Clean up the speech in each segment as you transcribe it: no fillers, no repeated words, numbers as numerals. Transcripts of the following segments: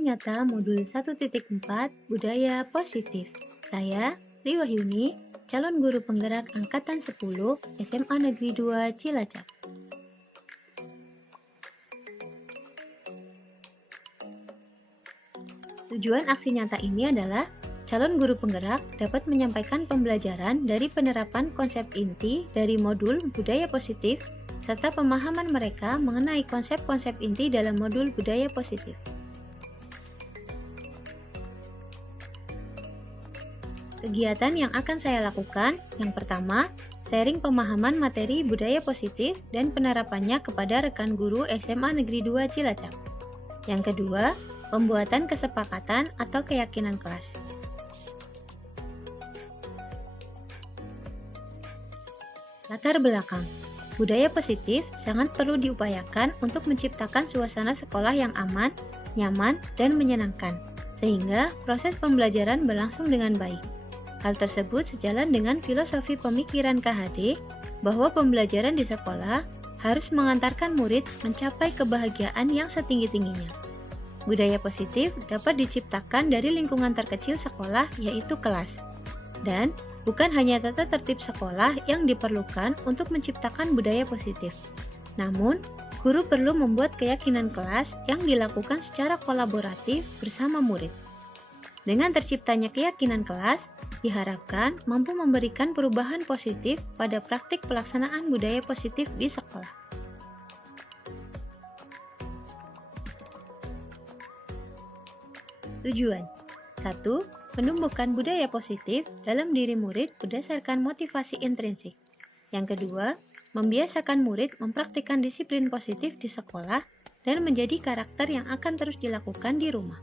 nyata modul 1.4 Budaya Positif. Saya, Li Wahyuni, calon guru penggerak Angkatan 10 SMA Negeri 2 Cilacap. Tujuan aksi nyata ini adalah calon guru penggerak dapat menyampaikan pembelajaran dari penerapan konsep inti dari modul Budaya Positif serta pemahaman mereka mengenai konsep-konsep inti dalam modul Budaya Positif. Kegiatan yang akan saya lakukan, yang pertama, sharing pemahaman materi budaya positif dan penerapannya kepada rekan guru SMA Negeri 2 Cilacap. Yang kedua, pembuatan kesepakatan atau keyakinan kelas. Latar belakang. Budaya positif sangat perlu diupayakan untuk menciptakan suasana sekolah yang aman, nyaman, dan menyenangkan, sehingga proses pembelajaran berlangsung dengan baik. Hal tersebut sejalan dengan filosofi pemikiran KHD bahwa pembelajaran di sekolah harus mengantarkan murid mencapai kebahagiaan yang setinggi-tingginya. Budaya positif dapat diciptakan dari lingkungan terkecil sekolah, yaitu kelas. Dan bukan hanya tata tertib sekolah yang diperlukan untuk menciptakan budaya positif. Namun, guru perlu membuat keyakinan kelas yang dilakukan secara kolaboratif bersama murid. Dengan terciptanya keyakinan kelas, diharapkan mampu memberikan perubahan positif pada praktik pelaksanaan budaya positif di sekolah. Tujuan 1. Menumbuhkan budaya positif dalam diri murid berdasarkan motivasi intrinsik. Yang kedua, membiasakan murid mempraktikkan disiplin positif di sekolah dan menjadi karakter yang akan terus dilakukan di rumah.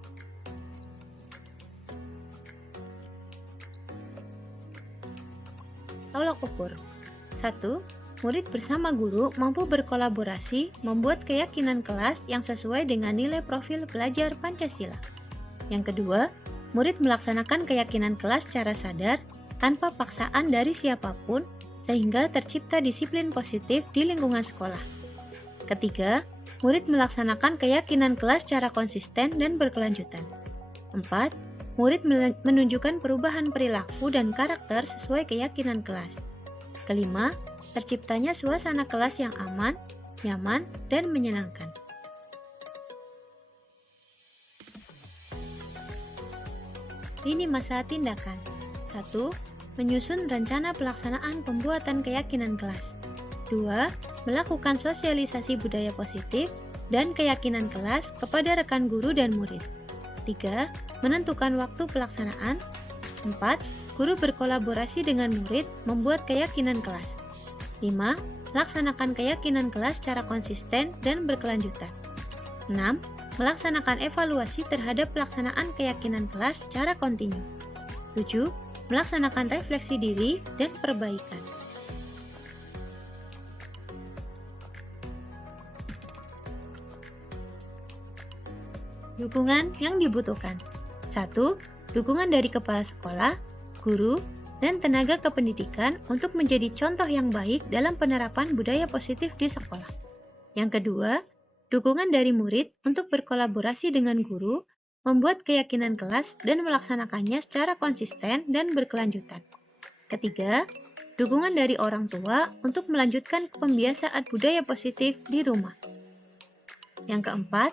Tolok ukur. 1. Murid bersama guru mampu berkolaborasi membuat keyakinan kelas yang sesuai dengan nilai profil pelajar Pancasila. Yang kedua, murid melaksanakan keyakinan kelas secara sadar tanpa paksaan dari siapapun sehingga tercipta disiplin positif di lingkungan sekolah. Ketiga, murid melaksanakan keyakinan kelas secara konsisten dan berkelanjutan. 4. Murid menunjukkan perubahan perilaku dan karakter sesuai keyakinan kelas. Kelima, terciptanya suasana kelas yang aman, nyaman, dan menyenangkan. Lini masa tindakan. 1. Menyusun rencana pelaksanaan pembuatan keyakinan kelas. 2. Melakukan sosialisasi budaya positif dan keyakinan kelas kepada rekan guru dan murid. 3. Menentukan waktu pelaksanaan. 4. Guru berkolaborasi dengan murid membuat keyakinan kelas. 5. Laksanakan keyakinan kelas secara konsisten dan berkelanjutan. 6. Melaksanakan evaluasi terhadap pelaksanaan keyakinan kelas secara kontinu. 7. Melaksanakan refleksi diri dan perbaikan. Dukungan yang dibutuhkan. 1. Dukungan dari kepala sekolah, guru, dan tenaga kependidikan untuk menjadi contoh yang baik dalam penerapan budaya positif di sekolah. Yang kedua, dukungan dari murid untuk berkolaborasi dengan guru, membuat keyakinan kelas dan melaksanakannya secara konsisten dan berkelanjutan. Ketiga, dukungan dari orang tua untuk melanjutkan pembiasaan budaya positif di rumah. Yang keempat,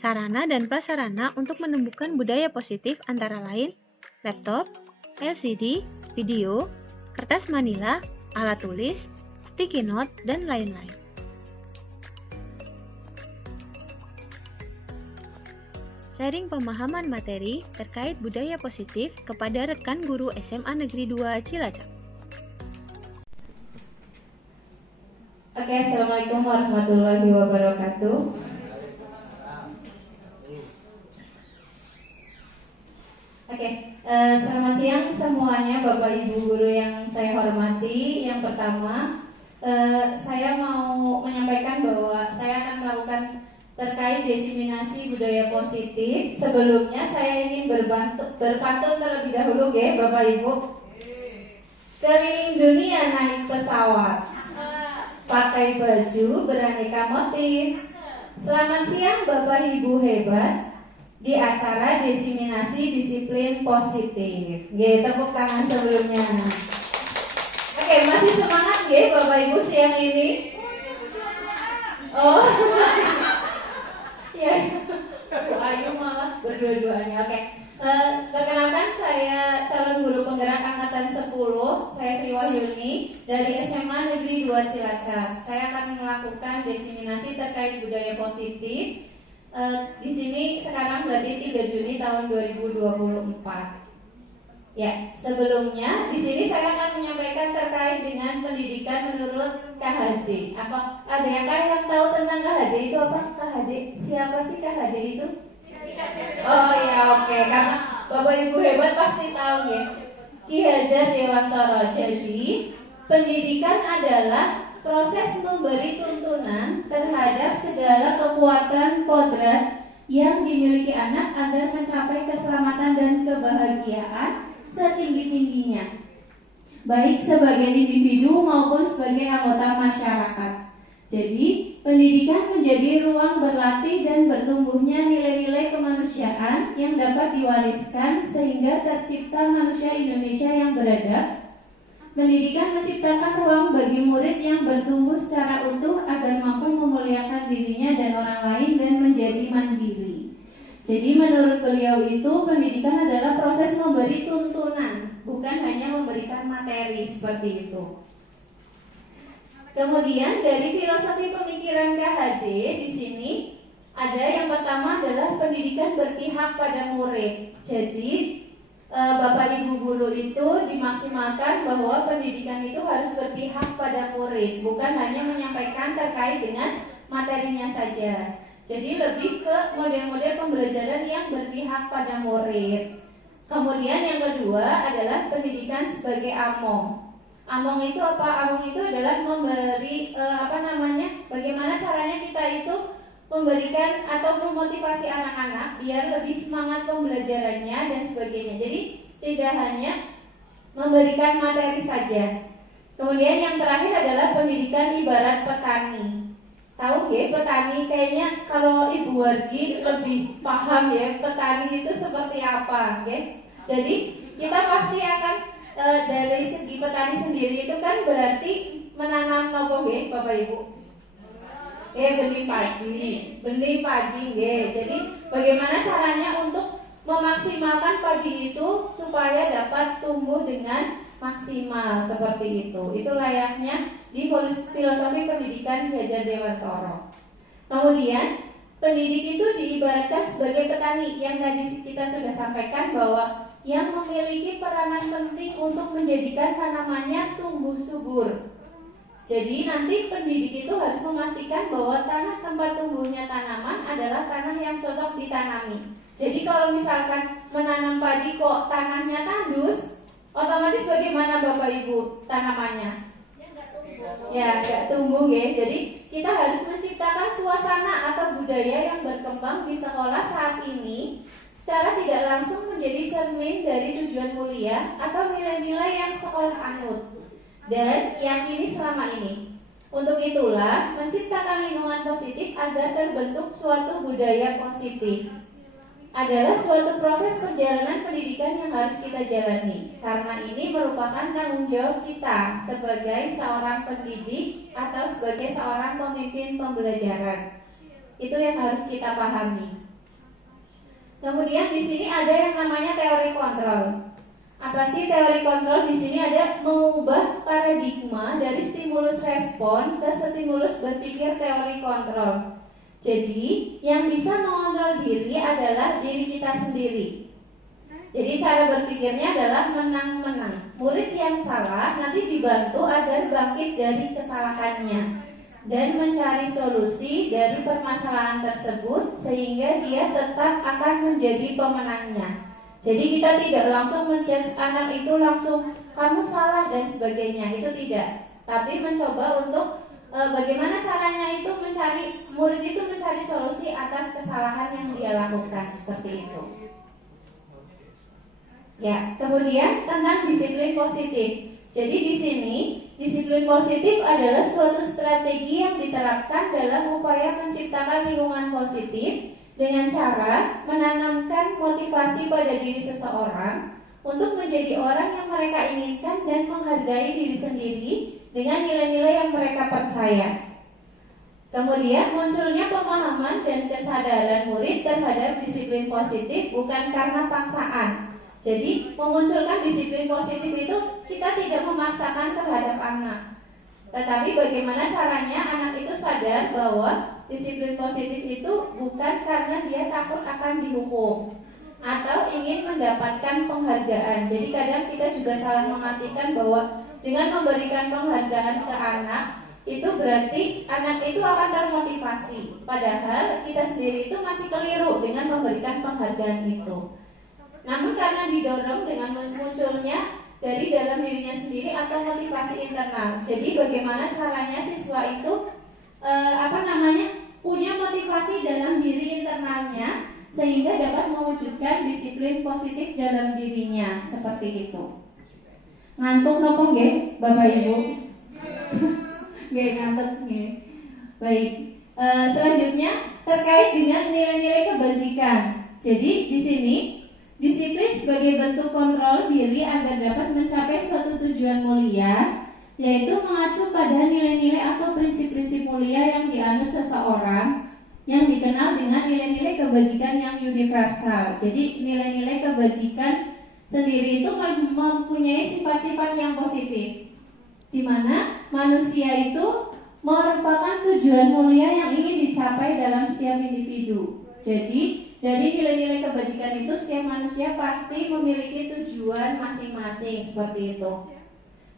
sarana dan prasarana untuk menumbuhkan budaya positif antara lain laptop, LCD, video, kertas manila, alat tulis, sticky note, dan lain-lain. Sharing pemahaman materi terkait budaya positif kepada rekan guru SMA Negeri 2 Cilacap. Oke, Assalamualaikum warahmatullahi wabarakatuh. Selamat siang semuanya Bapak Ibu Guru yang saya hormati. Yang pertama, saya mau menyampaikan bahwa saya akan melakukan terkait diseminasi budaya positif. Sebelumnya saya ingin berpantun terlebih dahulu Bapak Ibu. Keliling dunia naik pesawat, pakai baju beraneka motif. Selamat siang Bapak Ibu hebat. di acara desiminasi disiplin positif. Oke, tepuk tangan sebelumnya. Oke, masih semangat ya Bapak Ibu siang ini? Oh, ya, Bu Ayu malah berdua-duanya. Oke, perkenalkan saya calon guru penggerak angkatan 10. Saya Sri Wahyuni dari SMA Negeri 2 Cilacap. Saya akan melakukan desiminasi terkait budaya positif. Di sini sekarang berarti 3 Juni tahun 2024. Ya, sebelumnya di sini saya akan menyampaikan terkait dengan pendidikan menurut KHD. Apa ada yang tahu tentang KHD itu apa? KHD siapa sih KHD itu? Oh ya, oke. Karena Bapak Ibu hebat pasti tahu ya. Ki Hajar Dewantara. Jadi pendidikan adalah proses memberi tuntunan terhadap segala kekuatan kodrat yang dimiliki anak agar mencapai keselamatan dan kebahagiaan setinggi-tingginya, baik sebagai individu maupun sebagai anggota masyarakat. Jadi, pendidikan menjadi ruang berlatih dan bertumbuhnya nilai-nilai kemanusiaan yang dapat diwariskan sehingga tercipta manusia Indonesia yang beradab. Pendidikan menciptakan ruang bagi murid yang bertumbuh secara utuh agar mampu memuliakan dirinya dan orang lain dan menjadi mandiri. Jadi menurut beliau itu pendidikan adalah proses memberi tuntunan, bukan hanya memberikan materi seperti itu. Kemudian dari filosofi pemikiran KHD di sini ada yang pertama adalah pendidikan berpihak pada murid. Jadi Bapak Ibu guru itu dimaksimalkan bahwa pendidikan itu harus berpihak pada murid, bukan hanya menyampaikan terkait dengan materinya saja. Jadi lebih ke model-model pembelajaran yang berpihak pada murid. Kemudian yang kedua adalah pendidikan sebagai among. Among itu apa? Among itu adalah memberi bagaimana caranya kita itu memberikan atau memotivasi anak-anak biar lebih semangat pembelajarannya dan sebagainya. Jadi tidak hanya memberikan materi saja. Kemudian yang terakhir adalah pendidikan ibarat petani. Tahu ya petani, kayaknya kalau Ibu Wargi lebih paham ya petani itu seperti apa ya. Jadi kita pasti akan dari segi petani sendiri itu kan berarti menanam apa ya Bapak Ibu? Benih padi ya. Jadi bagaimana caranya untuk memaksimalkan padi itu supaya dapat tumbuh dengan maksimal seperti itu. Itu layaknya di filosofi pendidikan Ki Hajar Dewantara. Kemudian pendidik itu diibaratkan sebagai petani yang tadi kita sudah sampaikan bahwa yang memiliki peranan penting untuk menjadikan tanamannya tumbuh subur. Jadi nanti pendidik itu harus memastikan bahwa tanah tempat tumbuhnya tanaman adalah tanah yang cocok ditanami. Jadi kalau misalkan menanam padi kok tanahnya tandus, otomatis bagaimana Bapak Ibu tanamannya? Ya nggak tumbuh ya. Jadi kita harus menciptakan suasana atau budaya yang berkembang di sekolah saat ini secara tidak langsung menjadi cermin dari tujuan mulia atau nilai-nilai yang sekolah anut dan yakini selama ini. Untuk itulah menciptakan lingkungan positif agar terbentuk suatu budaya positif adalah suatu proses perjalanan pendidikan yang harus kita jalani. Karena ini merupakan tanggung jawab kita sebagai seorang pendidik atau sebagai seorang pemimpin pembelajaran. Itu yang harus kita pahami. Kemudian di sini ada yang namanya teori kontrol. Apa sih teori kontrol? Di sini ada mengubah paradigma dari stimulus respon ke stimulus berpikir teori kontrol. Jadi, yang bisa mengontrol diri adalah diri kita sendiri. Jadi cara berpikirnya adalah menang-menang. Murid yang salah nanti dibantu agar bangkit dari kesalahannya dan mencari solusi dari permasalahan tersebut sehingga dia tetap akan menjadi pemenangnya. Jadi kita tidak langsung menjudge anak itu langsung kamu salah dan sebagainya, itu tidak. Tapi mencoba untuk bagaimana caranya itu murid itu mencari solusi atas kesalahan yang dia lakukan seperti itu. Ya, kemudian tentang disiplin positif. Jadi di sini disiplin positif adalah suatu strategi yang diterapkan dalam upaya menciptakan lingkungan positif dengan cara menanamkan motivasi pada diri seseorang untuk menjadi orang yang mereka inginkan dan menghargai diri sendiri dengan nilai-nilai yang mereka percaya. Kemudian munculnya pemahaman dan kesadaran murid terhadap disiplin positif bukan karena paksaan. Jadi memunculkan disiplin positif itu kita tidak memaksakan terhadap anak, tetapi bagaimana caranya anak itu sadar bahwa disiplin positif itu bukan karena dia takut akan dihukum atau ingin mendapatkan penghargaan. Jadi kadang kita juga salah mengartikan bahwa dengan memberikan penghargaan ke anak itu berarti anak itu akan termotivasi. Padahal kita sendiri itu masih keliru dengan memberikan penghargaan itu. Namun karena didorong dengan munculnya dari dalam dirinya sendiri atau motivasi internal. Jadi bagaimana caranya siswa itu punya motivasi dalam diri internalnya sehingga dapat mewujudkan disiplin positif dalam dirinya, seperti itu. Ngantuk nopo nggih, Bapak Ibu? Nggih ngantuk nggih. Baik. Selanjutnya terkait dengan nilai-nilai kebajikan. Jadi di sini disiplin sebagai bentuk kontrol diri agar dapat mencapai suatu tujuan mulia, yaitu mengacu pada nilai-nilai atau prinsip-prinsip mulia yang dianut seseorang yang dikenal dengan nilai-nilai kebajikan yang universal. Jadi nilai-nilai kebajikan sendiri itu mempunyai sifat-sifat yang positif, di mana manusia itu merupakan tujuan mulia yang ingin dicapai dalam setiap individu. Jadi dari nilai-nilai kebajikan itu setiap manusia pasti memiliki tujuan masing-masing, seperti itu.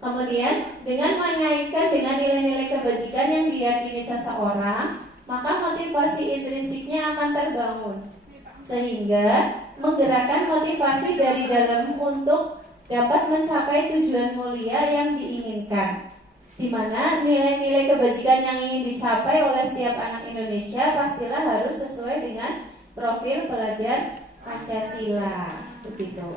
Kemudian dengan mengaitkan dengan nilai-nilai kebajikan yang diyakini seseorang, maka motivasi intrinsiknya akan terbangun, sehingga menggerakkan motivasi dari dalam untuk dapat mencapai tujuan mulia yang diinginkan, di mana nilai-nilai kebajikan yang ingin dicapai oleh setiap anak Indonesia pastilah harus sesuai dengan profil pelajar Pancasila, begitu.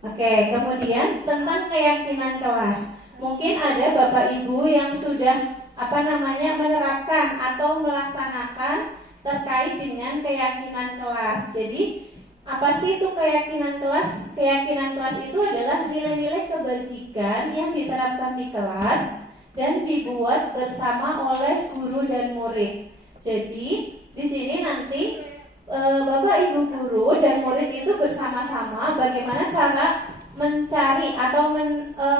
Oke, kemudian tentang keyakinan kelas. Mungkin ada Bapak Ibu yang sudah menerapkan atau melaksanakan terkait dengan keyakinan kelas. Jadi apa sih itu keyakinan kelas? Keyakinan kelas itu adalah nilai-nilai kebajikan yang diterapkan di kelas dan dibuat bersama oleh guru dan murid. Jadi di sini nanti Bapak Ibu guru dan murid itu bersama-sama bagaimana cara mencari atau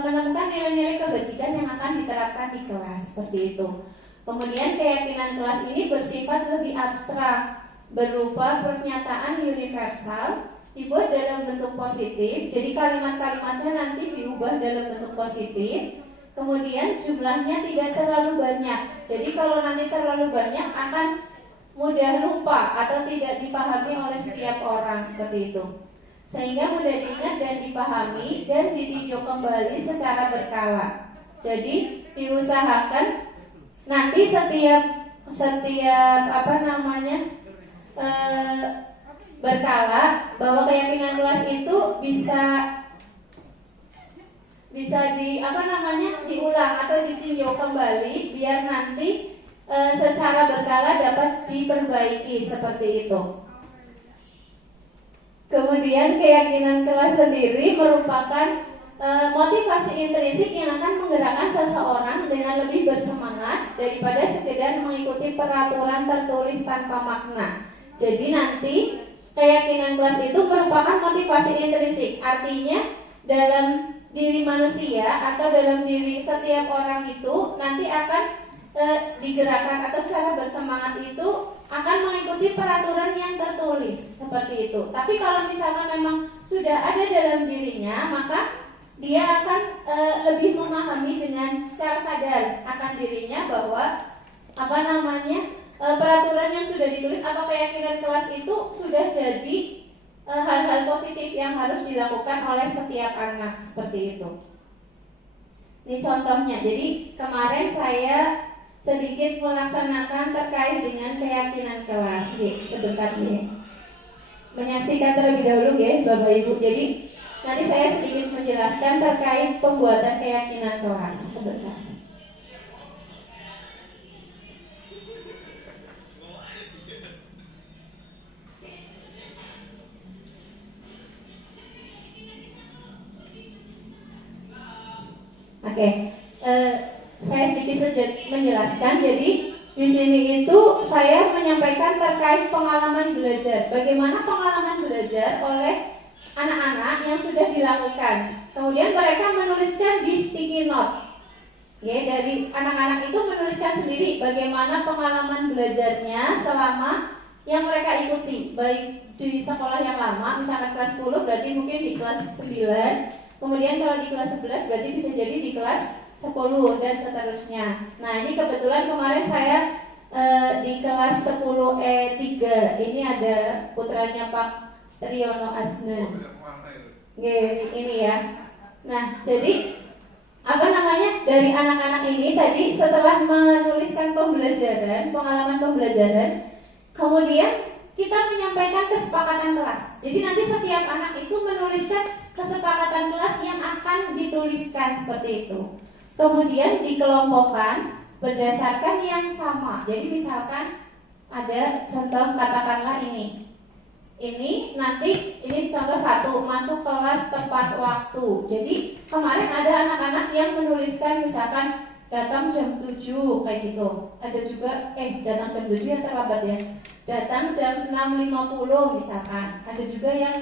menemukan nilai-nilai kebajikan yang akan diterapkan di kelas, seperti itu. Kemudian keyakinan kelas ini bersifat lebih abstrak, berupa pernyataan universal, dibuat dalam bentuk positif. Jadi kalimat-kalimatnya nanti diubah dalam bentuk positif. Kemudian jumlahnya tidak terlalu banyak. Jadi kalau nanti terlalu banyak akan mudah lupa atau tidak dipahami oleh setiap orang, seperti itu. Sehingga mudah diingat dan dipahami dan ditinjau kembali secara berkala. Jadi diusahakan nanti setiap berkala bahwa keyakinan kelas itu bisa diulang atau ditinjau kembali biar nanti secara berkala dapat diperbaiki, seperti itu. Kemudian keyakinan kelas sendiri merupakan motivasi intrinsik yang akan menggerakkan seseorang dengan lebih bersemangat daripada sekedar mengikuti peraturan tertulis tanpa makna. Jadi nanti keyakinan kelas itu merupakan motivasi intrinsik, artinya dalam diri manusia atau dalam diri setiap orang itu nanti akan digerakkan atau secara bersemangat itu akan mengikuti peraturan yang tertulis, seperti itu. Tapi kalau misalkan memang sudah ada dalam dirinya, maka dia akan lebih memahami dengan secara sadar akan dirinya bahwa peraturan yang sudah ditulis atau keyakinan kelas itu sudah jadi hal-hal positif yang harus dilakukan oleh setiap anak, seperti itu. Ini contohnya. Jadi kemarin saya sedikit melaksanakan terkait dengan keyakinan kelas. Sebentar ya. Menyaksikan terlebih dahulu ya Bapak Ibu. Jadi nanti saya sedikit menjelaskan terkait pembuatan keyakinan kelas. Sebentar. Oke, saya sedikit menjelaskan. Jadi di sini itu saya menyampaikan terkait pengalaman belajar. Bagaimana pengalaman belajar oleh anak-anak yang sudah dilakukan. Kemudian mereka menuliskan di sticky note. Ya, dari anak-anak itu menuliskan sendiri bagaimana pengalaman belajarnya selama yang mereka ikuti, baik di sekolah yang lama, misalkan kelas 10 berarti mungkin di kelas 9, kemudian kalau di kelas 11 berarti bisa jadi di kelas 10 dan seterusnya. Nah, ini kebetulan kemarin saya di kelas 10E3, ini ada putranya Pak Triyono Asnen. Ini ya. Nah, jadi dari anak-anak ini tadi setelah menuliskan pembelajaran, pengalaman pembelajaran, kemudian kita menyampaikan kesepakatan kelas. Jadi nanti setiap anak itu menuliskan kesepakatan kelas yang akan dituliskan seperti itu. Kemudian dikelompokkan berdasarkan yang sama. Jadi misalkan ada contoh, katakanlah ini. Ini nanti, ini contoh 1, masuk kelas tepat waktu. Jadi kemarin ada anak-anak yang menuliskan misalkan datang jam 7 kayak gitu. Ada juga, datang jam 7 yang terlambat ya. Datang jam 6.50 misalkan. Ada juga yang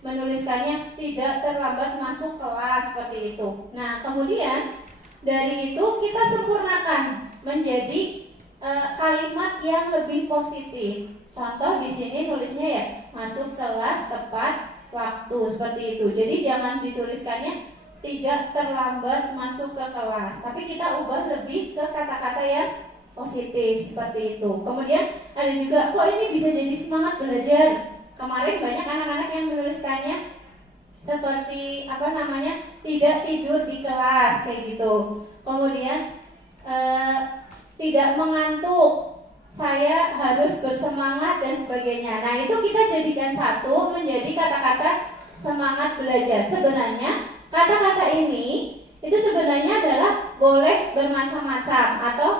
menuliskannya tidak terlambat masuk kelas seperti itu. Nah, kemudian dari itu kita sempurnakan menjadi kalimat yang lebih positif. Contoh di sini nulisnya ya masuk kelas tepat waktu seperti itu. Jadi jangan dituliskannya tidak terlambat masuk ke kelas, tapi kita ubah lebih ke kata-kata yang positif seperti itu. Kemudian ada juga kok ini bisa jadi semangat belajar. Kemarin banyak anak-anak yang menuliskannya seperti tidak tidur di kelas kayak gitu. Kemudian tidak mengantuk, saya harus bersemangat dan sebagainya. Nah, itu kita jadikan satu menjadi kata-kata semangat belajar. Sebenarnya kata-kata ini itu sebenarnya adalah boleh bermacam-macam atau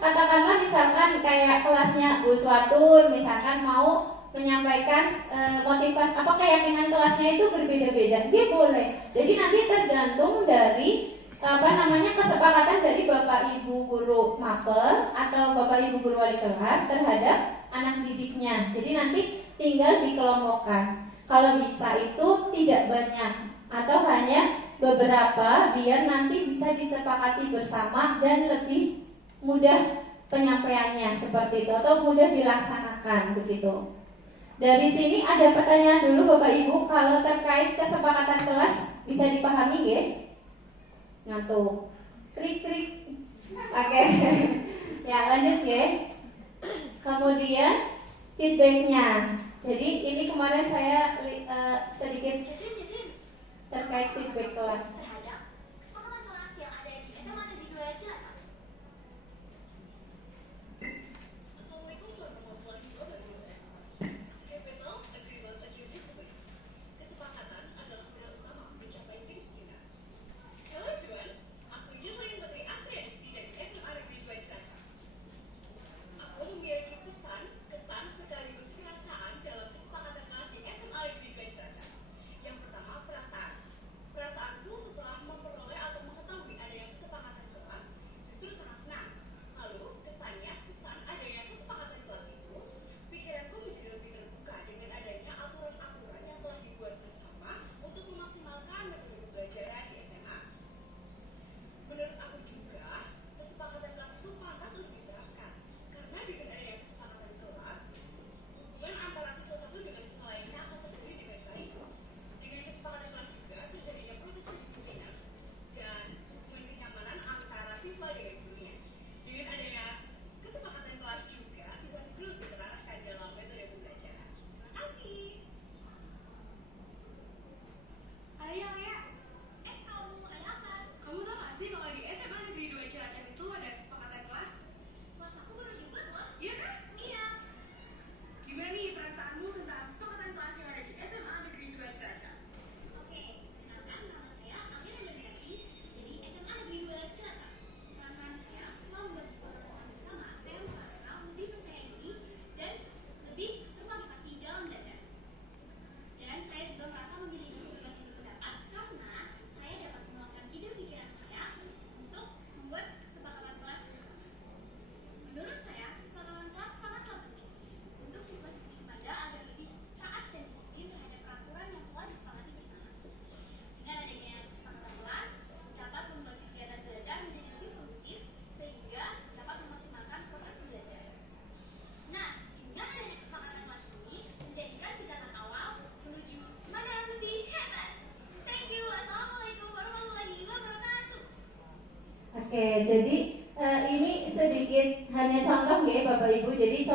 katakanlah misalkan kayak kelasnya Bu Suatur misalkan mau menyampaikan motivasi keyakinan kelasnya itu berbeda-beda, dia boleh. Jadi nanti tergantung dari kesepakatan dari Bapak Ibu guru mapel atau Bapak Ibu guru wali kelas terhadap anak didiknya. Jadi nanti tinggal dikelompokkan. Kalau bisa itu tidak banyak atau hanya beberapa biar nanti bisa disepakati bersama dan lebih mudah penyampaiannya seperti itu atau mudah dilaksanakan begitu. Dari sini ada pertanyaan dulu Bapak Ibu, kalau terkait kesepakatan kelas bisa dipahami ya? Ngantuk, krik. Oke. Ya, lanjut ya. Kemudian feedbacknya. Jadi ini kemarin saya sedikit terkait feedback kelas. Kesepakatan kelas yang ada di SMA Negeri 2 Cilacap. Perasaanku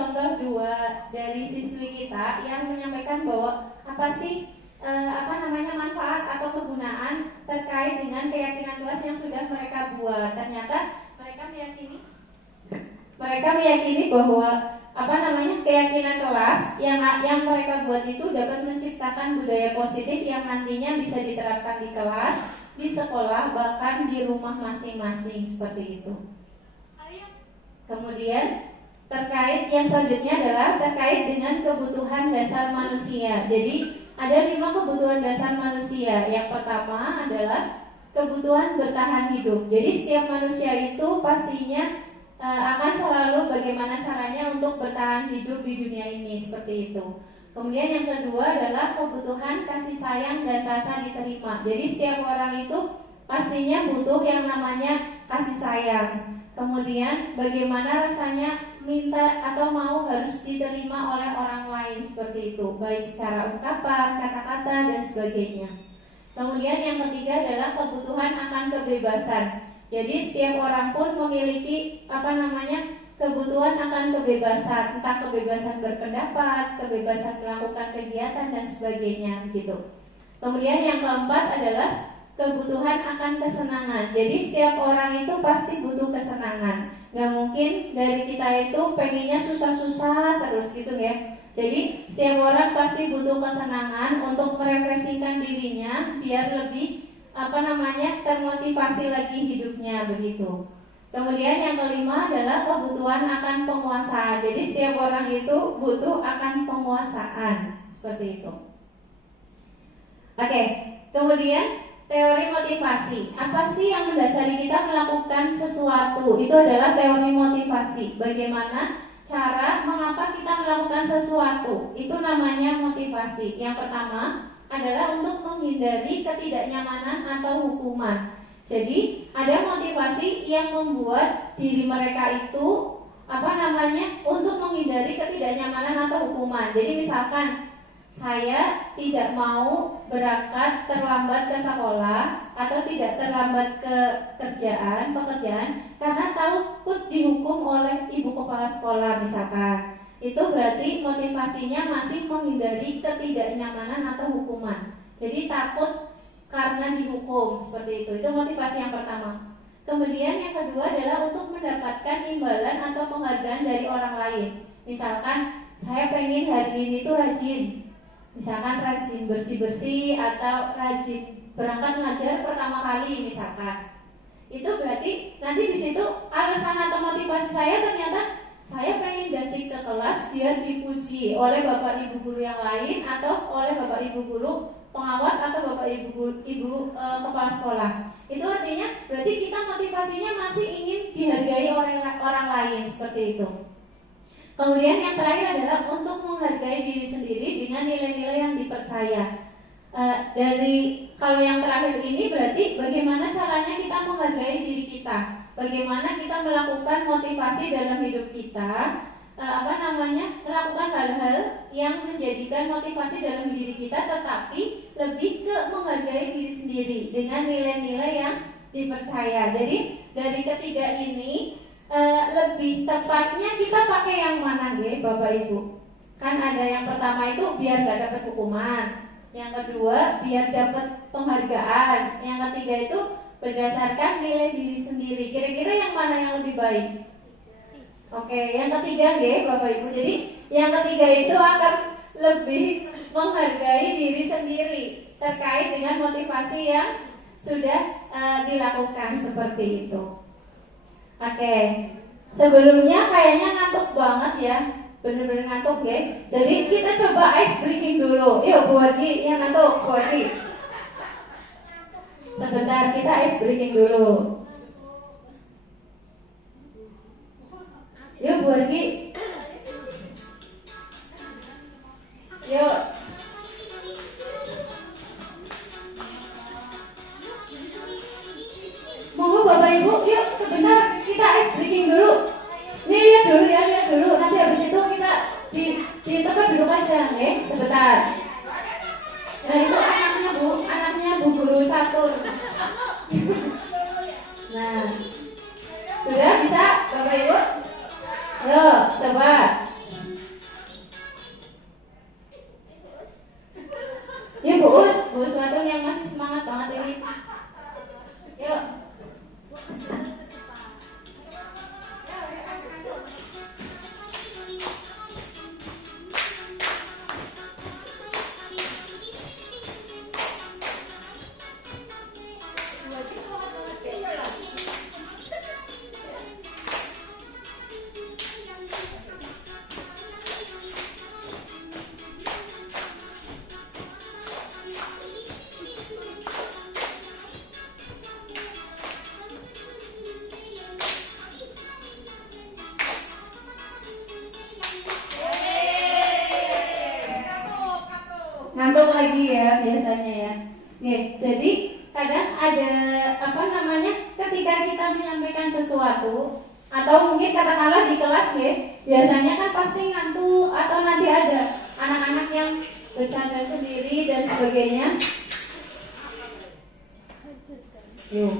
contoh dua dari siswi kita yang menyampaikan bahwa apa sih manfaat atau kegunaan terkait dengan keyakinan kelas yang sudah mereka buat. Ternyata mereka meyakini bahwa keyakinan kelas yang mereka buat itu dapat menciptakan budaya positif yang nantinya bisa diterapkan di kelas, di sekolah, bahkan di rumah masing-masing seperti itu. Kemudian yang selanjutnya adalah terkait dengan kebutuhan dasar manusia. Jadi ada 5 kebutuhan dasar manusia. Yang pertama adalah kebutuhan bertahan hidup. Jadi setiap manusia itu pastinya akan selalu bagaimana caranya untuk bertahan hidup di dunia ini, seperti itu. Kemudian yang kedua adalah kebutuhan kasih sayang dan rasa diterima. Jadi setiap orang itu pastinya butuh yang namanya kasih sayang. Kemudian bagaimana rasanya minta atau mau harus diterima oleh orang lain, seperti itu, baik secara ungkapan, kata-kata, dan sebagainya. Kemudian yang ketiga adalah kebutuhan akan kebebasan. Jadi setiap orang pun memiliki kebutuhan akan kebebasan, entah kebebasan berpendapat, kebebasan melakukan kegiatan, dan sebagainya, begitu. Kemudian yang keempat adalah kebutuhan akan kesenangan. Jadi setiap orang itu pasti butuh kesenangan. Gak mungkin dari kita itu pengennya susah-susah terus gitu ya. Jadi setiap orang pasti butuh kesenangan untuk merefleksikan dirinya biar lebih termotivasi lagi hidupnya, begitu. Kemudian yang kelima adalah kebutuhan akan penguasaan. Jadi setiap orang itu butuh akan penguasaan, seperti itu. Oke, kemudian teori motivasi. Apa sih yang mendasari kita melakukan sesuatu? Itu adalah teori motivasi. Bagaimana cara mengapa kita melakukan sesuatu? Itu namanya motivasi. Yang pertama adalah untuk menghindari ketidaknyamanan atau hukuman. Jadi ada motivasi yang membuat diri mereka itu untuk menghindari ketidaknyamanan atau hukuman. Jadi misalkan saya tidak mau berangkat terlambat ke sekolah atau tidak terlambat ke pekerjaan karena takut dihukum oleh ibu kepala sekolah misalkan. Itu berarti motivasinya masih menghindari ketidaknyamanan atau hukuman. Jadi takut karena dihukum, seperti itu. Itu motivasi yang pertama. Kemudian yang kedua adalah untuk mendapatkan imbalan atau penghargaan dari orang lain. Misalkan saya pengen hari ini tuh rajin, misalkan rajin bersih-bersih atau rajin berangkat ngajar pertama kali misalkan. Itu berarti nanti di situ alasan atau motivasi saya ternyata saya pengen basic ke kelas biar dipuji oleh bapak ibu guru yang lain atau oleh bapak ibu guru pengawas atau bapak ibu kepala sekolah. Itu artinya berarti kita motivasinya masih ingin dihargai oleh orang lain, seperti itu. Kemudian yang terakhir adalah untuk menghargai diri sendiri dengan nilai-nilai yang dipercaya. Kalau yang terakhir ini berarti bagaimana caranya kita menghargai diri kita, bagaimana kita melakukan motivasi dalam hidup kita, melakukan hal-hal yang menjadikan motivasi dalam diri kita, tetapi lebih ke menghargai diri sendiri dengan nilai-nilai yang dipercaya. Jadi dari ketiga ini lebih tepatnya kita pakai yang mana Bapak Ibu? Kan ada yang pertama itu biar gak dapat hukuman, yang kedua biar dapat penghargaan, yang ketiga itu berdasarkan nilai diri sendiri. Kira-kira yang mana yang lebih baik? Oke, yang ketiga Bapak Ibu. Jadi yang ketiga itu akan lebih menghargai diri sendiri terkait dengan motivasi yang sudah dilakukan, seperti itu. Oke, sebelumnya kayaknya ngantuk banget ya, bener-bener ngantuk Jadi kita coba ice breaking dulu. Yuk Bu Wargi yang ngantuk, Bu Wargi. Sebentar, kita ice breaking dulu. Yuk Bu Wargi. Yuk. Monggo Bapak Ibu, yuk sebentar kita ice breaking dulu. Nih lihat dulu. Nanti habis itu kita di tempat duduk aja, sebentar. Nah itu anaknya Bu Guru Catur. Nah, sudah bisa Bapak Ibu? Yuk, ngantuk lagi ya biasanya ya. Nih, jadi kadang ada ketika kita menyampaikan sesuatu atau mungkin katakanlah di kelas ya, biasanya kan pasti ngantuk atau nanti ada anak-anak yang bercanda sendiri dan sebagainya. Yuk.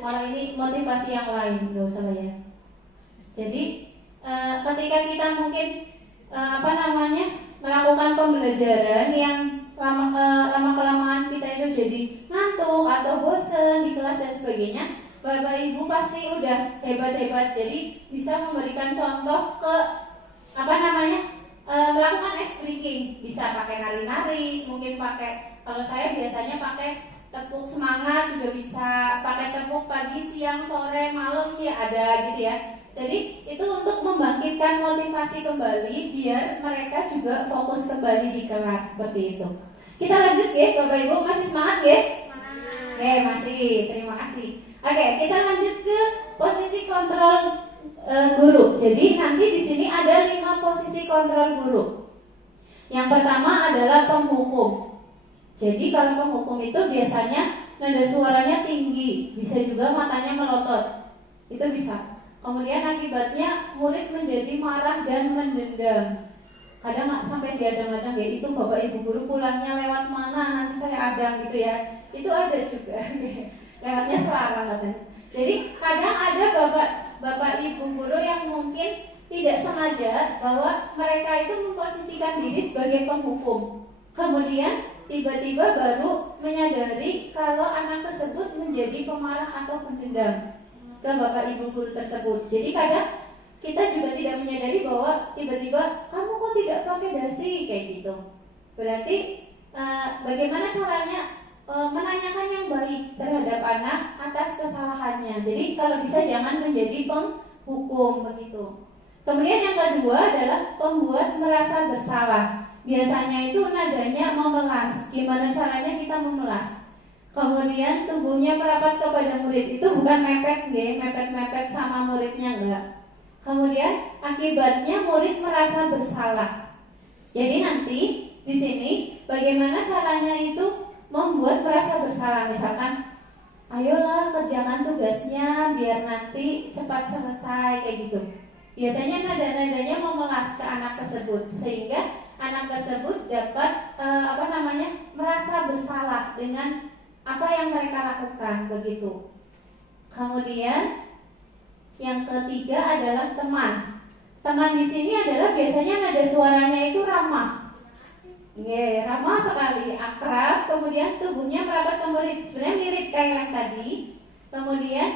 Malah ini motivasi yang lain, gak usah ya. Jadi ketika kita mungkin melakukan pembelajaran yang lama-kelamaan kita itu jadi ngantuk atau bosen di kelas dan sebagainya, Bapak Ibu pasti udah hebat-hebat, jadi bisa memberikan contoh ke melakukan ice breaking, bisa pakai nari-nari, mungkin pakai, kalau saya biasanya pakai tepuk semangat, juga bisa pakai tepuk pagi, siang, sore, malam ya ada gitu ya. Jadi itu untuk membangkitkan motivasi kembali biar mereka juga fokus kembali di kelas seperti itu. Kita lanjut ya, Bapak Ibu masih semangat ya? Oke, masih. Terima kasih. Oke, kita lanjut ke posisi kontrol guru. Jadi nanti di sini ada 5 posisi kontrol guru. Yang pertama adalah penghukum. Jadi kalau penghukum itu biasanya nada suaranya tinggi, bisa juga matanya melotot. Itu bisa. Kemudian akibatnya murid menjadi marah dan mendendam. Kadang nggak sampai diadang-adang ya, itu Bapak Ibu guru pulangnya lewat mana nanti saya adang gitu ya. Itu ada juga. Lewatnya selarang katanya. Jadi kadang ada Bapak Ibu guru yang mungkin tidak sengaja bahwa mereka itu memposisikan diri sebagai penghukum. Kemudian tiba-tiba baru menyadari kalau anak tersebut menjadi pemarah atau pendendam ke Bapak Ibu guru tersebut. Jadi kadang kita juga tidak menyadari bahwa tiba-tiba kamu kok tidak pakai dasi kayak gitu. Berarti bagaimana caranya menanyakan yang baik terhadap anak atas kesalahannya. Jadi kalau bisa jangan menjadi penghukum begitu. Kemudian yang kedua adalah pembuat merasa bersalah. Biasanya itu nadanya memelas. Gimana caranya kita memelas? Kemudian tubuhnya merapat kepada murid. Itu bukan mepet mepet sama muridnya enggak. Kemudian akibatnya murid merasa bersalah. Jadi nanti di sini bagaimana caranya itu membuat merasa bersalah. Misalkan, ayolah kerjakan tugasnya biar nanti cepat selesai kayak gitu. Biasanya nada-nadanya memelas ke anak tersebut sehingga anak tersebut dapat merasa bersalah dengan apa yang mereka lakukan begitu. Kemudian yang ketiga adalah teman. Teman di sini adalah biasanya nada suaranya itu ramah. Ramah sekali, akrab, kemudian tubuhnya merapat ke murid. Sebenarnya mirip kayak yang tadi. Kemudian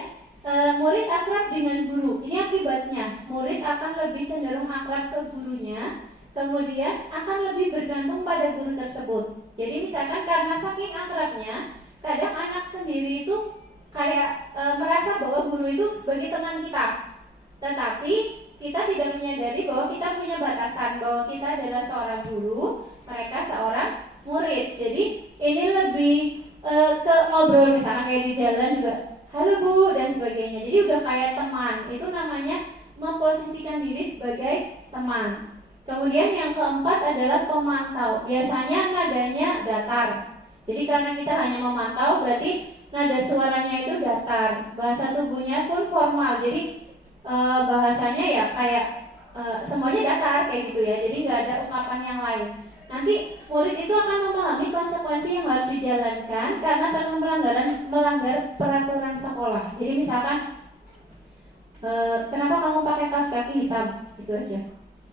murid akrab dengan guru. Ini akibatnya murid akan lebih cenderung akrab ke gurunya. Kemudian akan lebih bergantung pada guru tersebut. Jadi misalkan karena saking akrabnya, kadang anak sendiri itu kayak merasa bahwa guru itu sebagai teman kita. Tetapi kita tidak menyadari bahwa kita punya batasan, bahwa kita adalah seorang guru, mereka seorang murid. Jadi ini lebih ke ngobrol, misalnya kayak di jalan juga, halo Bu dan sebagainya. Jadi udah kayak teman. Itu namanya memposisikan diri sebagai teman. Kemudian yang keempat adalah pemantau. Biasanya nadanya datar. Jadi karena kita hanya memantau, berarti nada suaranya itu datar. Bahasa tubuhnya pun formal. Jadi bahasanya ya kayak semuanya datar kayak gitu ya. Jadi nggak ada ungkapan yang lain. Nanti murid itu akan memahami konsekuensi yang harus dijalankan karena telah melanggar peraturan sekolah. Jadi misalkan kenapa kamu pakai kaos kaki hitam? Itu aja.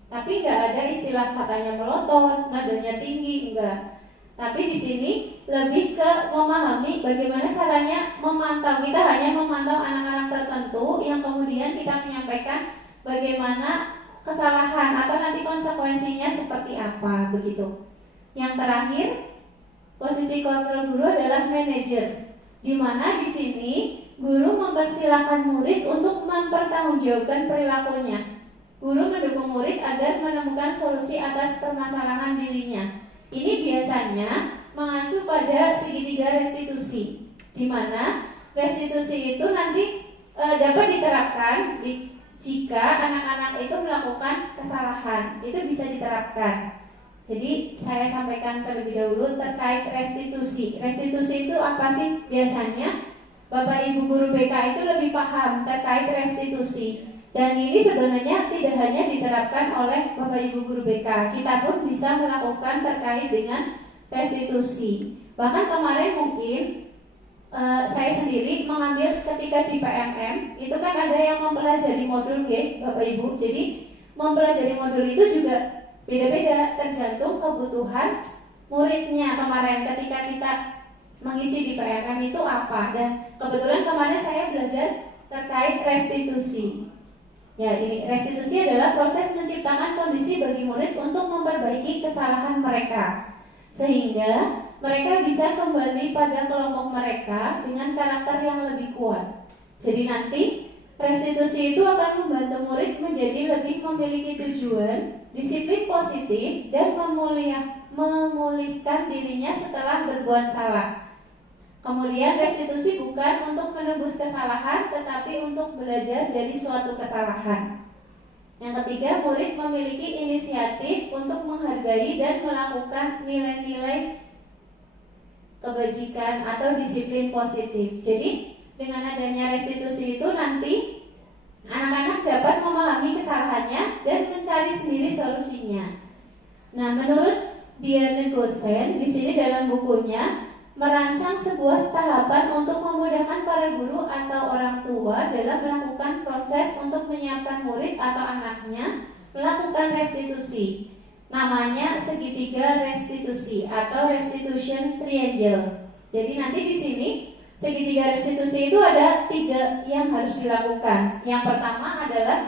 Tapi nggak ada istilah matanya melotot, nadanya tinggi, enggak. Tapi di sini lebih ke memahami bagaimana caranya memantau. Kita hanya memantau anak-anak tertentu yang kemudian kita menyampaikan bagaimana kesalahan atau nanti konsekuensinya seperti apa begitu. Yang terakhir, posisi kontrol guru adalah manajer, di mana di sini guru mempersilahkan murid untuk mempertanggungjawabkan perilakunya. Guru mendukung murid agar menemukan solusi atas permasalahan dirinya. Ini biasanya mengacu pada segitiga restitusi, di mana restitusi itu nanti dapat diterapkan jika anak-anak itu melakukan kesalahan. Itu bisa diterapkan. Jadi saya sampaikan terlebih dahulu terkait restitusi. Restitusi itu apa sih? Biasanya Bapak Ibu guru BK itu lebih paham terkait restitusi. Dan ini sebenarnya tidak hanya diterapkan oleh Bapak Ibu guru BK, kita pun bisa melakukan terkait dengan restitusi. Bahkan kemarin mungkin saya sendiri mengambil ketika di PMM, itu kan ada yang mempelajari modul ya Bapak Ibu. Jadi mempelajari modul itu juga beda-beda tergantung kebutuhan muridnya. Kemarin ketika kita mengisi di PMM itu apa, dan kebetulan kemarin saya belajar terkait restitusi. Ya, ini restitusi adalah proses menciptakan kondisi bagi murid untuk memperbaiki kesalahan mereka sehingga mereka bisa kembali pada kelompok mereka dengan karakter yang lebih kuat. Jadi nanti restitusi itu akan membantu murid menjadi lebih memiliki tujuan, disiplin positif, dan memulihkan dirinya setelah berbuat salah. Kemudian restitusi bukan untuk menebus kesalahan, tetapi untuk belajar dari suatu kesalahan. Yang ketiga, murid memiliki inisiatif untuk menghargai dan melakukan nilai-nilai kebajikan atau disiplin positif. Jadi dengan adanya restitusi itu nanti anak-anak dapat memahami kesalahannya dan mencari sendiri solusinya. Nah, menurut Diana Gosen di sini dalam bukunya merancang sebuah tahapan untuk memudahkan para guru atau orang tua dalam melakukan proses untuk menyiapkan murid atau anaknya melakukan restitusi. Namanya segitiga restitusi atau restitution triangle. Jadi nanti di sini segitiga restitusi itu ada 3 yang harus dilakukan. Yang pertama adalah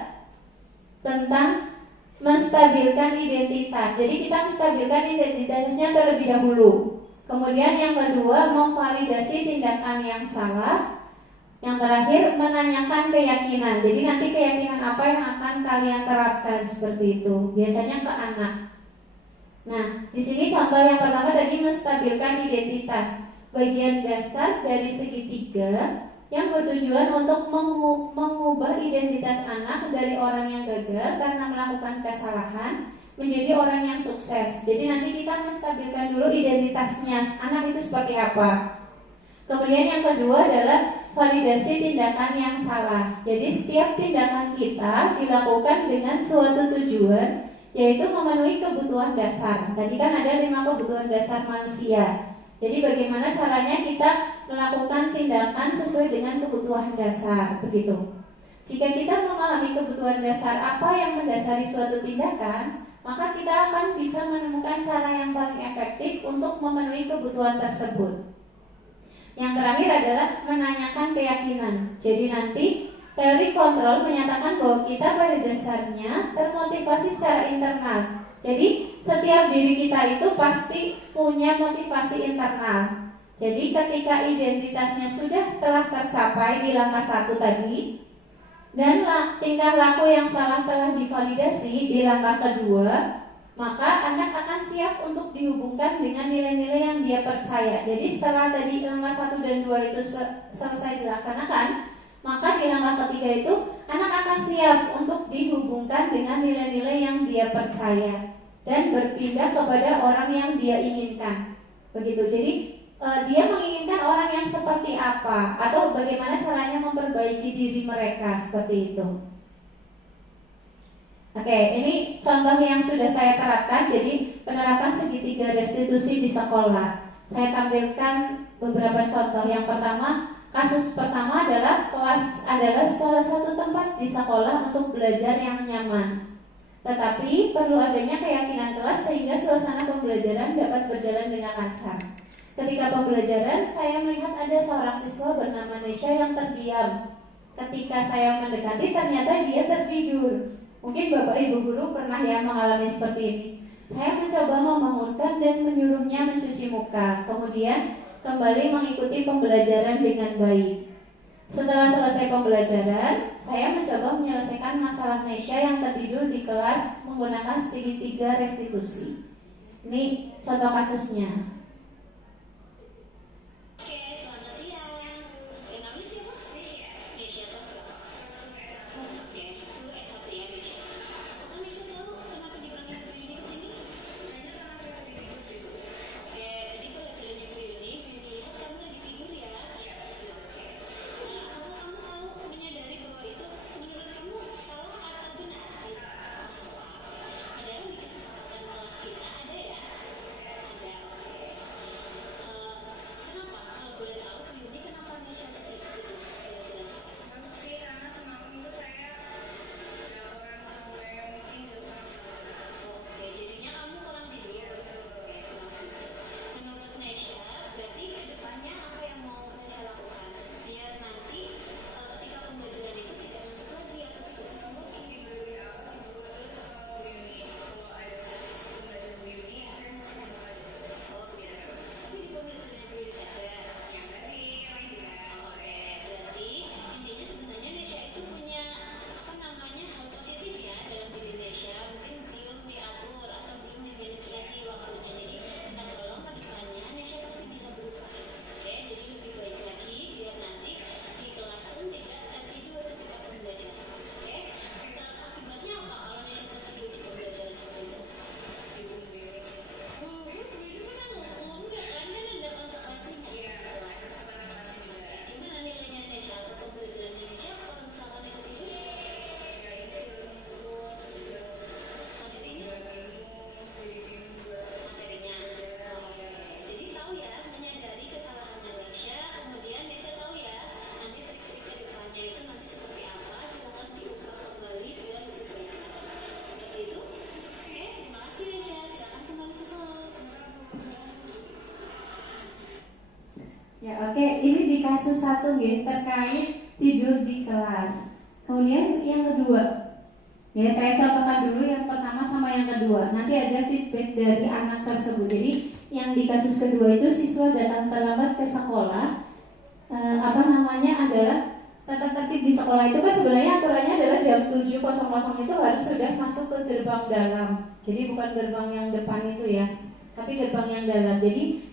tentang menstabilkan identitas. Jadi kita menstabilkan identitasnya terlebih dahulu. Kemudian yang kedua, memvalidasi tindakan yang salah. Yang terakhir, menanyakan keyakinan. Jadi nanti keyakinan apa yang akan kalian terapkan seperti itu. Biasanya ke anak. Nah, di sini contoh yang pertama tadi menstabilkan identitas. Bagian dasar dari segitiga yang bertujuan untuk mengubah identitas anak dari orang yang gagal karena melakukan kesalahan menjadi orang yang sukses. Jadi nanti kita menstabilkan dulu identitasnya anak itu seperti apa. Kemudian yang kedua adalah validasi tindakan yang salah. Jadi setiap tindakan kita dilakukan dengan suatu tujuan, yaitu memenuhi kebutuhan dasar. Tadi kan ada 5 kebutuhan dasar manusia. Jadi bagaimana caranya kita melakukan tindakan sesuai dengan kebutuhan dasar, begitu. Jika kita memahami kebutuhan dasar apa yang mendasari suatu tindakan, maka kita akan bisa menemukan cara yang paling efektif untuk memenuhi kebutuhan tersebut. Yang terakhir adalah menanyakan keyakinan. Jadi nanti teori kontrol menyatakan bahwa kita pada dasarnya termotivasi secara internal. Jadi setiap diri kita itu pasti punya motivasi internal. Jadi ketika identitasnya sudah telah tercapai di langkah 1 tadi, dan tingkah laku yang salah telah divalidasi di langkah kedua, maka anak akan siap untuk dihubungkan dengan nilai-nilai yang dia percaya. Jadi setelah tadi langkah 1 dan 2 itu selesai dilaksanakan, maka di langkah ketiga itu anak akan siap untuk dihubungkan dengan nilai-nilai yang dia percaya dan berpindah kepada orang yang dia inginkan. Begitu. Jadi dia menginginkan orang yang seperti apa atau bagaimana caranya memperbaiki diri mereka seperti itu. Oke, ini contoh yang sudah saya terapkan. Jadi penerapan segitiga restitusi di sekolah. Saya tampilkan beberapa contoh. Yang pertama, kasus pertama adalah kelas adalah salah satu tempat di sekolah untuk belajar yang nyaman. Tetapi perlu adanya keyakinan kelas sehingga suasana pembelajaran dapat berjalan dengan lancar. Ketika pembelajaran, saya melihat ada seorang siswa bernama Nesha yang terdiam. Ketika saya mendekati, ternyata dia tertidur. Mungkin Bapak Ibu guru pernah ya mengalami seperti ini. Saya mencoba membangunkan dan menyuruhnya mencuci muka. Kemudian kembali mengikuti pembelajaran dengan baik. Setelah selesai pembelajaran, saya mencoba menyelesaikan masalah Nesha yang tertidur di kelas menggunakan segitiga restitusi. Ini contoh kasusnya. kasus satu nggih terkait tidur di kelas. Kemudian yang kedua, ya saya contohkan dulu yang pertama sama yang kedua. Nanti ada feedback dari anak tersebut. Jadi yang di kasus kedua itu siswa datang terlambat ke sekolah. Adalah tata tertib di sekolah itu kan sebenarnya aturannya adalah jam 7.00 itu harus sudah masuk ke gerbang dalam. Jadi bukan gerbang yang depan itu ya, tapi gerbang yang dalam. Jadi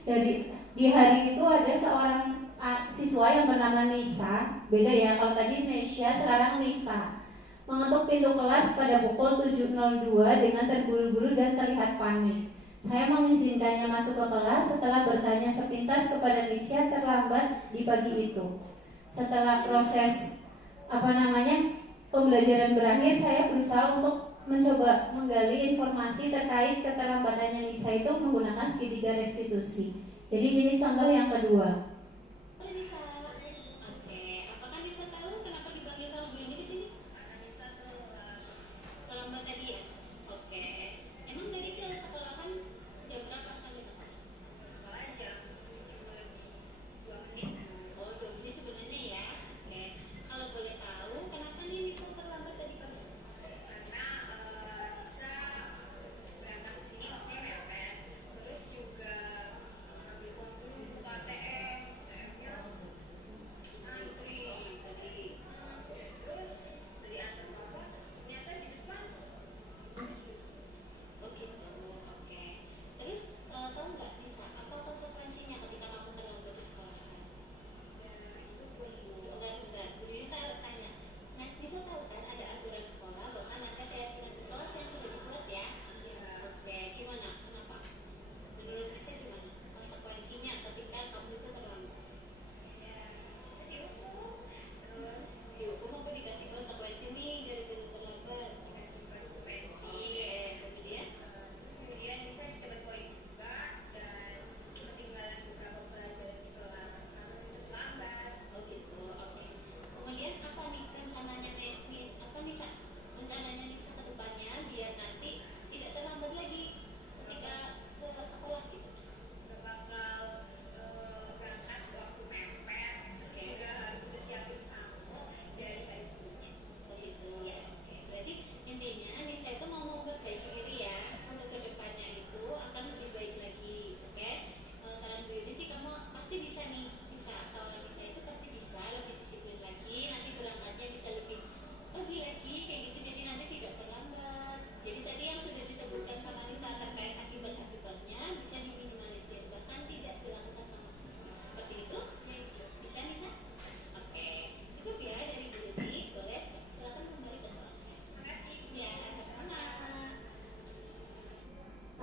di hari itu ada seorang siswa yang bernama Nisa, beda ya, kalau tadi Nesya, sekarang Nisa, mengetuk pintu kelas pada pukul 7.02 dengan terburu-buru dan terlihat panik. Saya mengizinkannya masuk ke kelas setelah bertanya sepintas kepada Nisya terlambat di pagi itu. Setelah proses pembelajaran berakhir, saya berusaha untuk mencoba menggali informasi terkait keterlambatannya Nisa itu menggunakan segitiga restitusi. Jadi ini contoh yang kedua.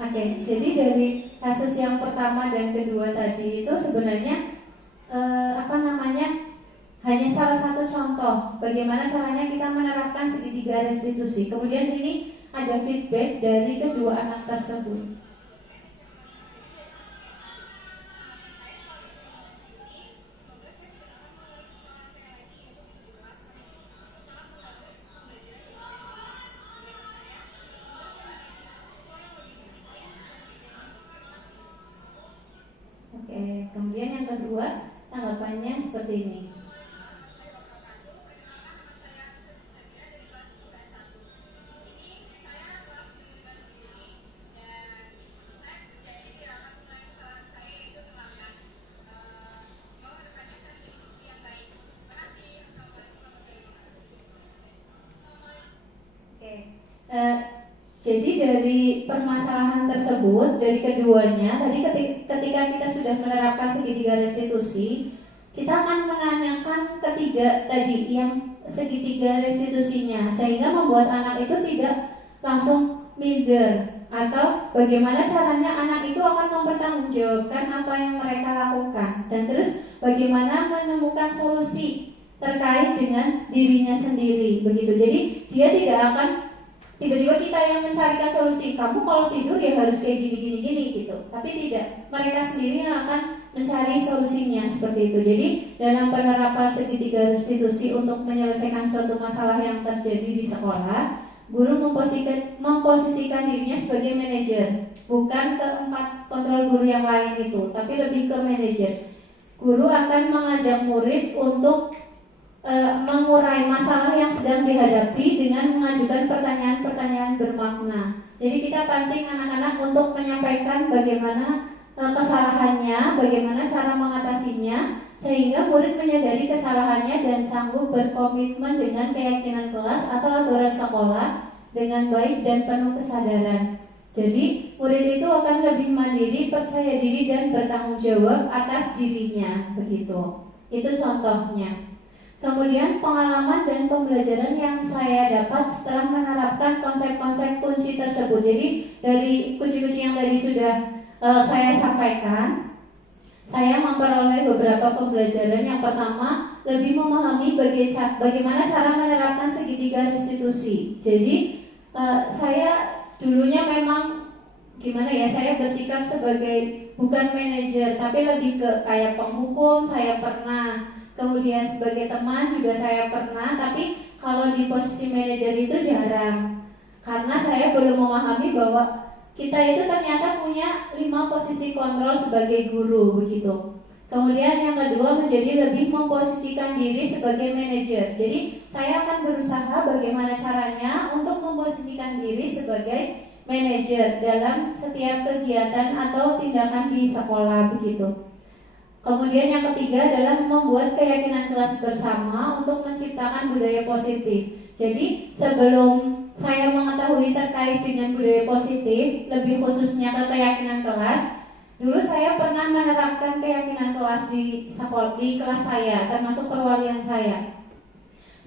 Oke, jadi dari kasus yang pertama dan kedua tadi itu sebenarnya hanya salah satu contoh bagaimana caranya kita menerapkan segitiga restitusi. Kemudian ini ada feedback dari kedua anak tersebut. Kemudian yang kedua, tanggapannya seperti ini. Jadi dari permasalahan tersebut, dari keduanya, tadi ketika kita sudah menerapkan segitiga restitusi, kita akan menanyakan ketiga tadi yang segitiga restitusinya, sehingga membuat anak itu tidak langsung minder, atau bagaimana caranya anak itu akan mempertanggungjawabkan apa yang mereka lakukan, dan terus bagaimana menemukan solusi terkait dengan dirinya sendiri, begitu. Jadi dia tidak akan tiba-tiba kita yang mencarikan solusi, kamu kalau tidur ya harus kayak gini gitu. Tapi tidak, mereka sendiri yang akan mencari solusinya seperti itu. Jadi dalam penerapan segitiga restitusi untuk menyelesaikan suatu masalah yang terjadi di sekolah, guru memposisikan dirinya sebagai manajer, bukan ke 4 kontrol guru yang lain itu, tapi lebih ke manajer. guru akan mengajak murid untuk mengurai masalah yang sedang dihadapi dengan mengajukan pertanyaan-pertanyaan bermakna. Jadi kita pancing anak-anak untuk menyampaikan bagaimana kesalahannya, bagaimana cara mengatasinya, sehingga murid menyadari kesalahannya dan sanggup berkomitmen dengan keyakinan kelas atau aturan sekolah dengan baik dan penuh kesadaran. Jadi murid itu akan lebih mandiri, percaya diri dan bertanggung jawab atas dirinya, begitu. Itu contohnya. Kemudian pengalaman dan pembelajaran yang saya dapat setelah menerapkan konsep-konsep kunci tersebut. Jadi dari kunci-kunci yang tadi sudah saya sampaikan, saya memperoleh beberapa pembelajaran. Yang pertama, lebih memahami bagaimana cara menerapkan segitiga restitusi. Jadi saya dulunya memang saya bersikap sebagai bukan manajer, tapi lebih ke kayak penghukum. Saya pernah, kemudian sebagai teman juga saya pernah, tapi kalau di posisi manajer itu jarang, karena saya belum memahami bahwa kita itu ternyata punya 5 posisi kontrol sebagai guru, begitu. Kemudian yang kedua, menjadi lebih memposisikan diri sebagai manajer. Jadi saya akan berusaha bagaimana caranya untuk memposisikan diri sebagai manajer dalam setiap kegiatan atau tindakan di sekolah, begitu. Kemudian yang ketiga adalah membuat keyakinan kelas bersama untuk menciptakan budaya positif. Jadi sebelum saya mengetahui terkait dengan budaya positif, lebih khususnya ke keyakinan kelas, dulu saya pernah menerapkan keyakinan kelas di sekolah, di kelas saya, termasuk perwalian saya.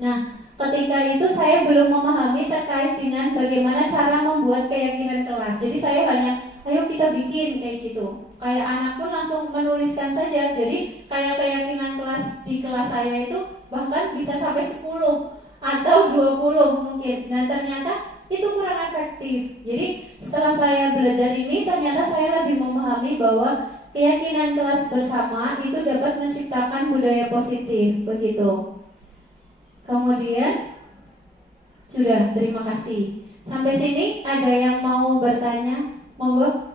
Nah, ketika itu saya belum memahami terkait dengan bagaimana cara membuat keyakinan kelas. Jadi saya hanya, ayo kita bikin kayak gitu. Kayak anak pun langsung menuliskan saja. Jadi kayak keyakinan kelas di kelas saya itu bahkan bisa sampai 10 atau 20 mungkin. Dan ternyata itu kurang efektif. Jadi setelah saya belajar ini, ternyata saya lebih memahami bahwa keyakinan kelas bersama itu dapat menciptakan budaya positif, begitu. Kemudian sudah, terima kasih. Sampai sini ada yang mau bertanya? Monggo,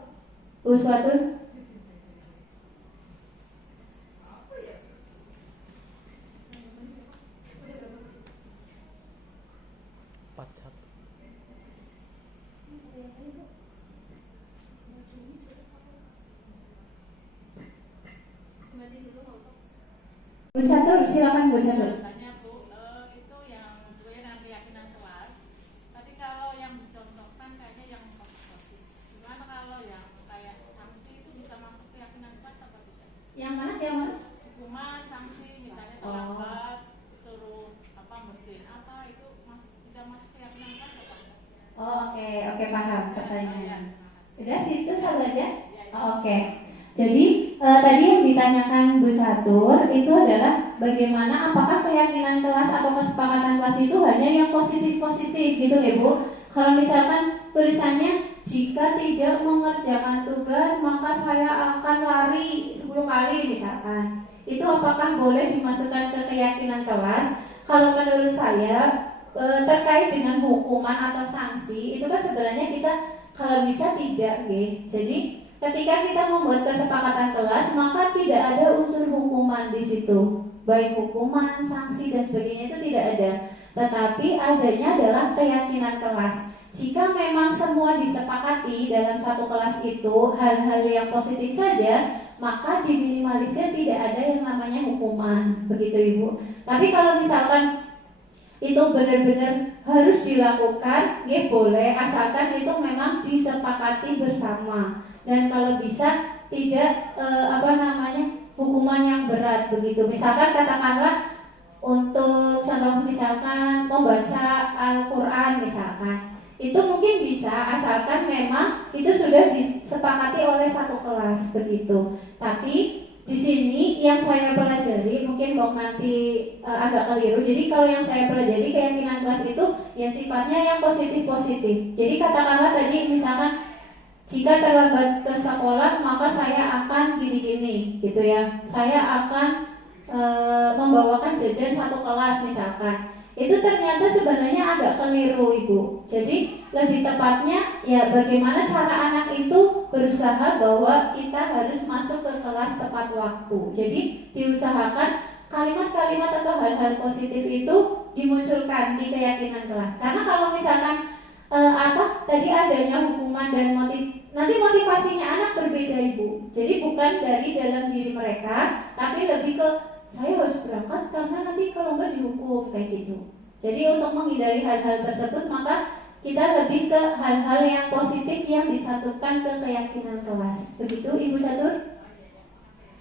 Uswatun. Bu Catur, silakan Bu Catur. Itu yang keyakinan kelas. Tapi kalau yang dicontohkan kayaknya yang bagus. Gimana kalau yang kayak sanksi itu bisa masuk keyakinan kelas apa tidak? Yang mana? Yang mana? Hukuman, sanksi, misalnya terlambat, suruh bersihin apa, itu bisa masuk keyakinan kelas apa tidak? Oke, paham pertanyaannya. Udah situ saja. Ya. Oke. Jadi tadi yang ditanyakan Bu Catur itu adalah bagaimana, apakah keyakinan kelas atau kesepakatan kelas itu hanya yang positif-positif gitu ya Bu? Kalau misalkan tulisannya, jika tidak mengerjakan tugas maka saya akan lari 10 kali misalkan, itu apakah boleh dimasukkan ke keyakinan kelas? Kalau menurut saya terkait dengan hukuman atau sanksi itu kan sebenarnya kita kalau bisa tidak gitu. Jadi ketika kita membuat kesepakatan kelas, maka tidak ada unsur hukuman di situ, baik hukuman, sanksi dan sebagainya itu tidak ada. Tetapi adanya adalah keyakinan kelas. Jika memang semua disepakati dalam satu kelas itu hal-hal yang positif saja, maka diminimalisir, tidak ada yang namanya hukuman, begitu Ibu. Tapi kalau misalkan itu benar-benar harus dilakukan, ya boleh, asalkan itu memang disepakati bersama. Dan kalau bisa tidak hukuman yang berat begitu. Misalkan katakanlah untuk contoh misalkan membaca Al-Quran misalkan, itu mungkin bisa asalkan memang itu sudah disepakati oleh satu kelas begitu. Tapi di sini yang saya pelajari mungkin kok nanti agak keliru. Jadi kalau yang saya pelajari keyakinan kelas itu ya sifatnya yang positif-positif. Jadi katakanlah tadi misalkan jika terlambat ke sekolah maka saya akan gini-gini gitu ya. Saya akan membawakan jajan satu kelas misalkan. Itu ternyata sebenarnya agak keliru Ibu. Jadi lebih tepatnya ya bagaimana cara anak itu berusaha bahwa kita harus masuk ke kelas tepat waktu. Jadi diusahakan kalimat-kalimat atau hal-hal positif itu dimunculkan di keyakinan kelas. Karena kalau misalkan tadi adanya hukuman dan nanti motivasinya anak berbeda Ibu. Jadi bukan dari dalam diri mereka, tapi lebih ke saya harus berangkat karena nanti kalau enggak dihukum kayak gitu. Jadi untuk menghindari hal-hal tersebut maka kita lebih ke hal-hal yang positif yang disatukan ke keyakinan kelas. Begitu Ibu Catur?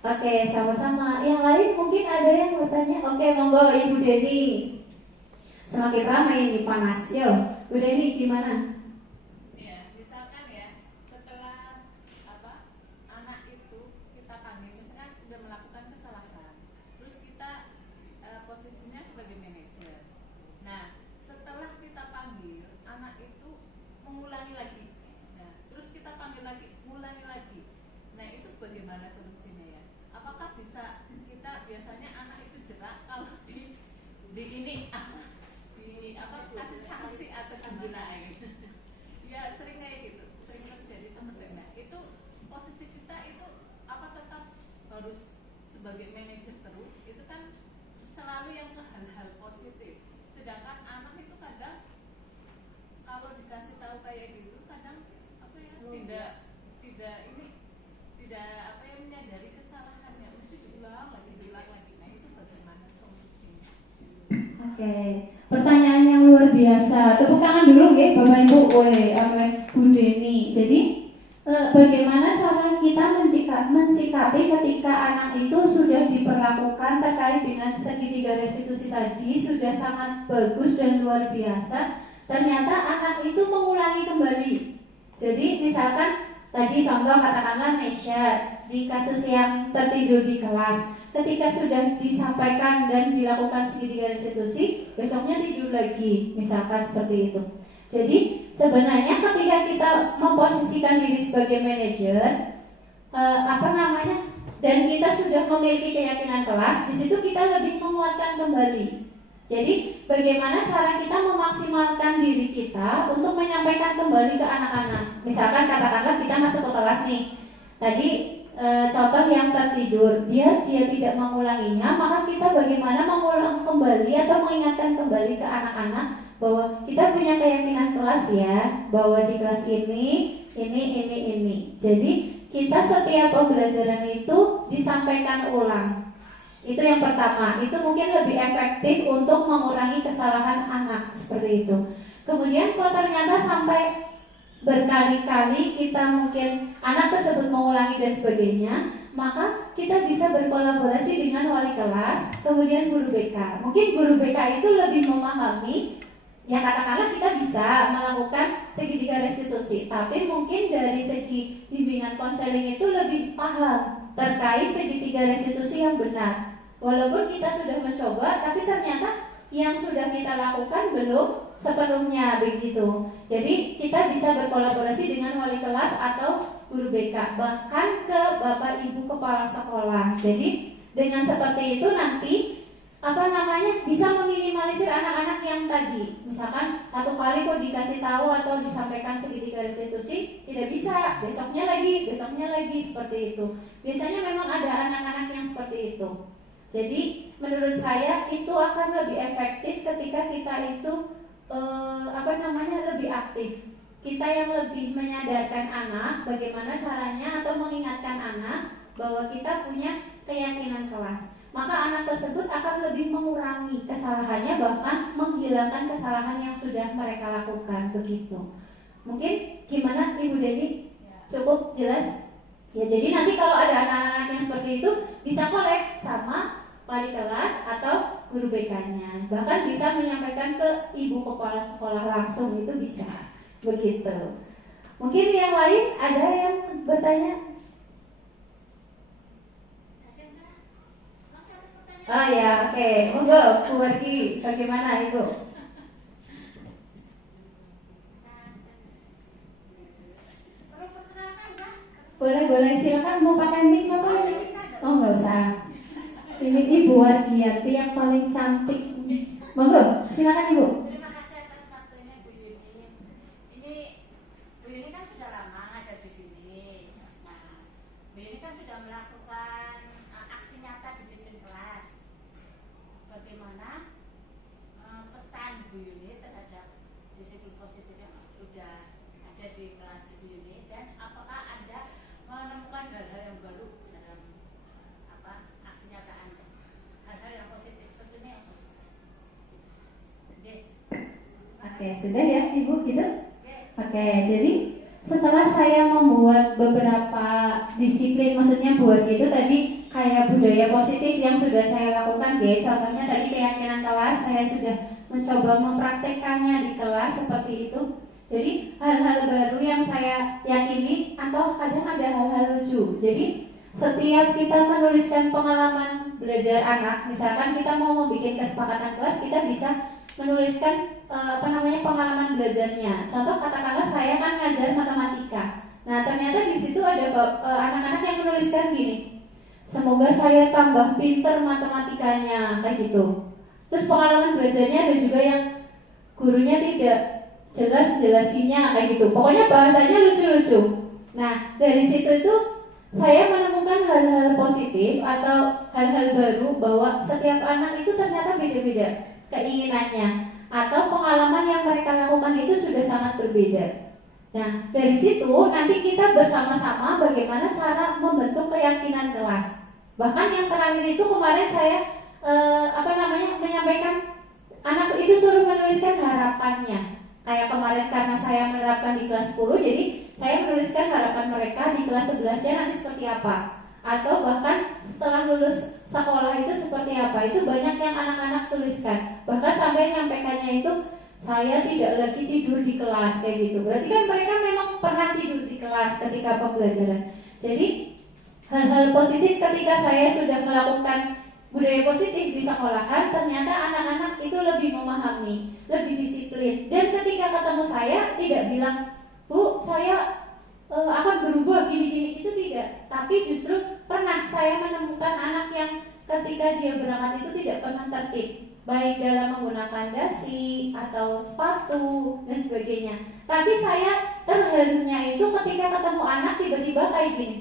Oke, sama-sama. Yang lain mungkin ada yang bertanya. Oke, monggo Ibu Deni. Semakin ramai ini panas. Yo, Bu Deni gimana? Ya, misalkan ya, setelah anak itu kita panggil, misalkan udah melakukan kesalahan, terus kita posisinya sebagai manajer. Nah, setelah kita panggil, anak itu mengulangi lagi. Nah, terus kita panggil lagi, mengulangi lagi. Nah, itu bagaimana solusinya ya? Apakah bisa kita biasanya anak itu jerak kalau di ini kasih sanksi atau gimana gitu? Ya sering kayak gitu, sering terjadi seperti itu. Posisi kita itu apa tetap harus sebagai manajer terus? Itu kan selalu yang ke hal-hal positif. Sedangkan anak itu kadang kalau dikasih tahu kayak gitu kadang tidak menyadari kesalahannya, mesti diulang lagi. Nah itu bagaimana solusinya? Oke, pertanyaan yang luar biasa. Tepuk tangan dulu nggih Bapak Ibu oleh Bu Deni. Jadi bagaimana cara kita mensikapi ketika anak itu sudah diperlakukan terkait dengan segitiga restitusi tadi sudah sangat bagus dan luar biasa. Ternyata anak itu mengulangi kembali. Jadi misalkan tadi contoh katakanlah Nesya di kasus yang tertidur di kelas, ketika sudah disampaikan dan dilakukan segitiga restitusi, besoknya tidur lagi, misalkan seperti itu. Jadi sebenarnya ketika kita memposisikan diri sebagai manajer, dan kita sudah memiliki keyakinan kelas, di situ kita lebih menguatkan kembali. Jadi bagaimana cara kita memaksimalkan diri kita untuk menyampaikan kembali ke anak-anak. Misalkan katakanlah kita masuk ke kelas nih, tadi contoh yang tertidur, biar dia tidak mengulanginya, maka kita bagaimana mengulang kembali atau mengingatkan kembali ke anak-anak bahwa kita punya keyakinan kelas ya, bahwa di kelas ini. Jadi kita setiap pembelajaran itu disampaikan ulang. Itu yang pertama, itu mungkin lebih efektif untuk mengurangi kesalahan anak seperti itu. Kemudian kalau ternyata sampai berkali-kali kita mungkin anak tersebut mengulangi dan sebagainya, maka kita bisa berkolaborasi dengan wali kelas, kemudian guru BK. Mungkin guru BK itu lebih memahami, ya katakanlah kita bisa melakukan segitiga restitusi, tapi mungkin dari segi bimbingan konseling itu lebih paham terkait segitiga restitusi yang benar. Walaupun kita sudah mencoba, tapi ternyata yang sudah kita lakukan belum sepenuhnya begitu. Jadi kita bisa berkolaborasi dengan wali kelas atau guru BK, bahkan ke Bapak Ibu Kepala Sekolah. Jadi dengan seperti itu nanti bisa meminimalisir anak-anak yang tadi, misalkan satu kali kok dikasih tahu atau disampaikan segitiga restitusi tidak bisa, besoknya lagi seperti itu. Biasanya memang ada anak-anak yang seperti itu. Jadi menurut saya itu akan lebih efektif ketika kita itu lebih aktif. Kita yang lebih menyadarkan anak bagaimana caranya atau mengingatkan anak bahwa kita punya keyakinan kelas. Maka anak tersebut akan lebih mengurangi kesalahannya, bahkan menghilangkan kesalahan yang sudah mereka lakukan begitu. Mungkin gimana Ibu Deni? Cukup jelas? Ya, jadi nanti kalau ada anak-anak yang seperti itu bisa kolek sama wali kelas atau guru BK-nya. Bahkan bisa menyampaikan ke ibu kepala sekolah langsung, itu bisa. Begitu. Mungkin yang lain ada yang bertanya? Oh ya, oke. Monggo, Bu Wargi, bagaimana Ibu? Boleh, silakan mau pakai mic atau? Oh, nggak usah. Ini Ibu Wargiati yang paling cantik. Monggo, silakan Ibu. Terima kasih atas waktunya Bu Yuni. Ini Bu Yuni kan sudah lama ngajar di sini. kan sudah melakukan aksi nyata disiplin kelas. Bagaimana pesan Bu Yuni terhadap disiplin positif yang sudah ada di kelas Ibu Yuni, dan apakah Anda menemukan hal-hal yang baru dalam aksi nyata Anda? Hal-hal yang positif, tentunya yang positif. Oke. Oke, sudah ya Ibu gitu? Oke, jadi setelah saya membuat beberapa disiplin, maksudnya buat gitu tadi kayak budaya positif yang sudah saya lakukan deh. Contohnya tadi keyakinan kelas, saya sudah mencoba mempraktekkannya di kelas seperti itu. Jadi hal-hal baru yang saya yakini, atau kadang ada hal-hal lucu. Jadi setiap kita menuliskan pengalaman belajar anak, misalkan kita mau membuat kesepakatan kelas, kita bisa menuliskan pengalaman belajarnya. Contoh katakanlah saya kan ngajar matematika. Nah ternyata di situ ada anak-anak yang menuliskan gini, semoga saya tambah pinter matematikanya, kayak gitu. Terus pengalaman belajarnya ada juga yang gurunya tidak jelas jelasinya, kayak gitu. Pokoknya bahasanya lucu-lucu. Nah dari situ itu saya menemukan hal-hal positif atau hal-hal baru, bahwa setiap anak itu ternyata beda-beda keinginannya, atau pengalaman yang mereka lakukan itu sudah sangat berbeda. Nah dari situ nanti kita bersama-sama bagaimana cara membentuk keyakinan kelas. Bahkan yang terakhir itu kemarin saya menyampaikan anak itu suruh menuliskan harapannya. Kayak kemarin karena saya menerapkan di kelas 10, jadi saya menuliskan harapan mereka di kelas 11-nya nanti seperti apa, atau bahkan setelah lulus sekolah itu seperti apa. Itu banyak yang anak-anak tuliskan. Bahkan sampai nyampaikannya itu, saya tidak lagi tidur di kelas, kayak gitu. Berarti kan mereka memang pernah tidur di kelas ketika pembelajaran. Jadi hal-hal positif ketika saya sudah melakukan budaya positif di sekolahan, ternyata anak-anak itu lebih memahami, lebih disiplin. Dan ketika ketemu saya tidak bilang, Bu, saya akan berubah gini-gini, itu tidak. Tapi justru pernah saya menemukan anak yang ketika dia berangkat itu tidak pernah tertib, baik dalam menggunakan dasi atau sepatu dan sebagainya. Tapi saya terharunya itu ketika ketemu anak tiba-tiba kayak gini,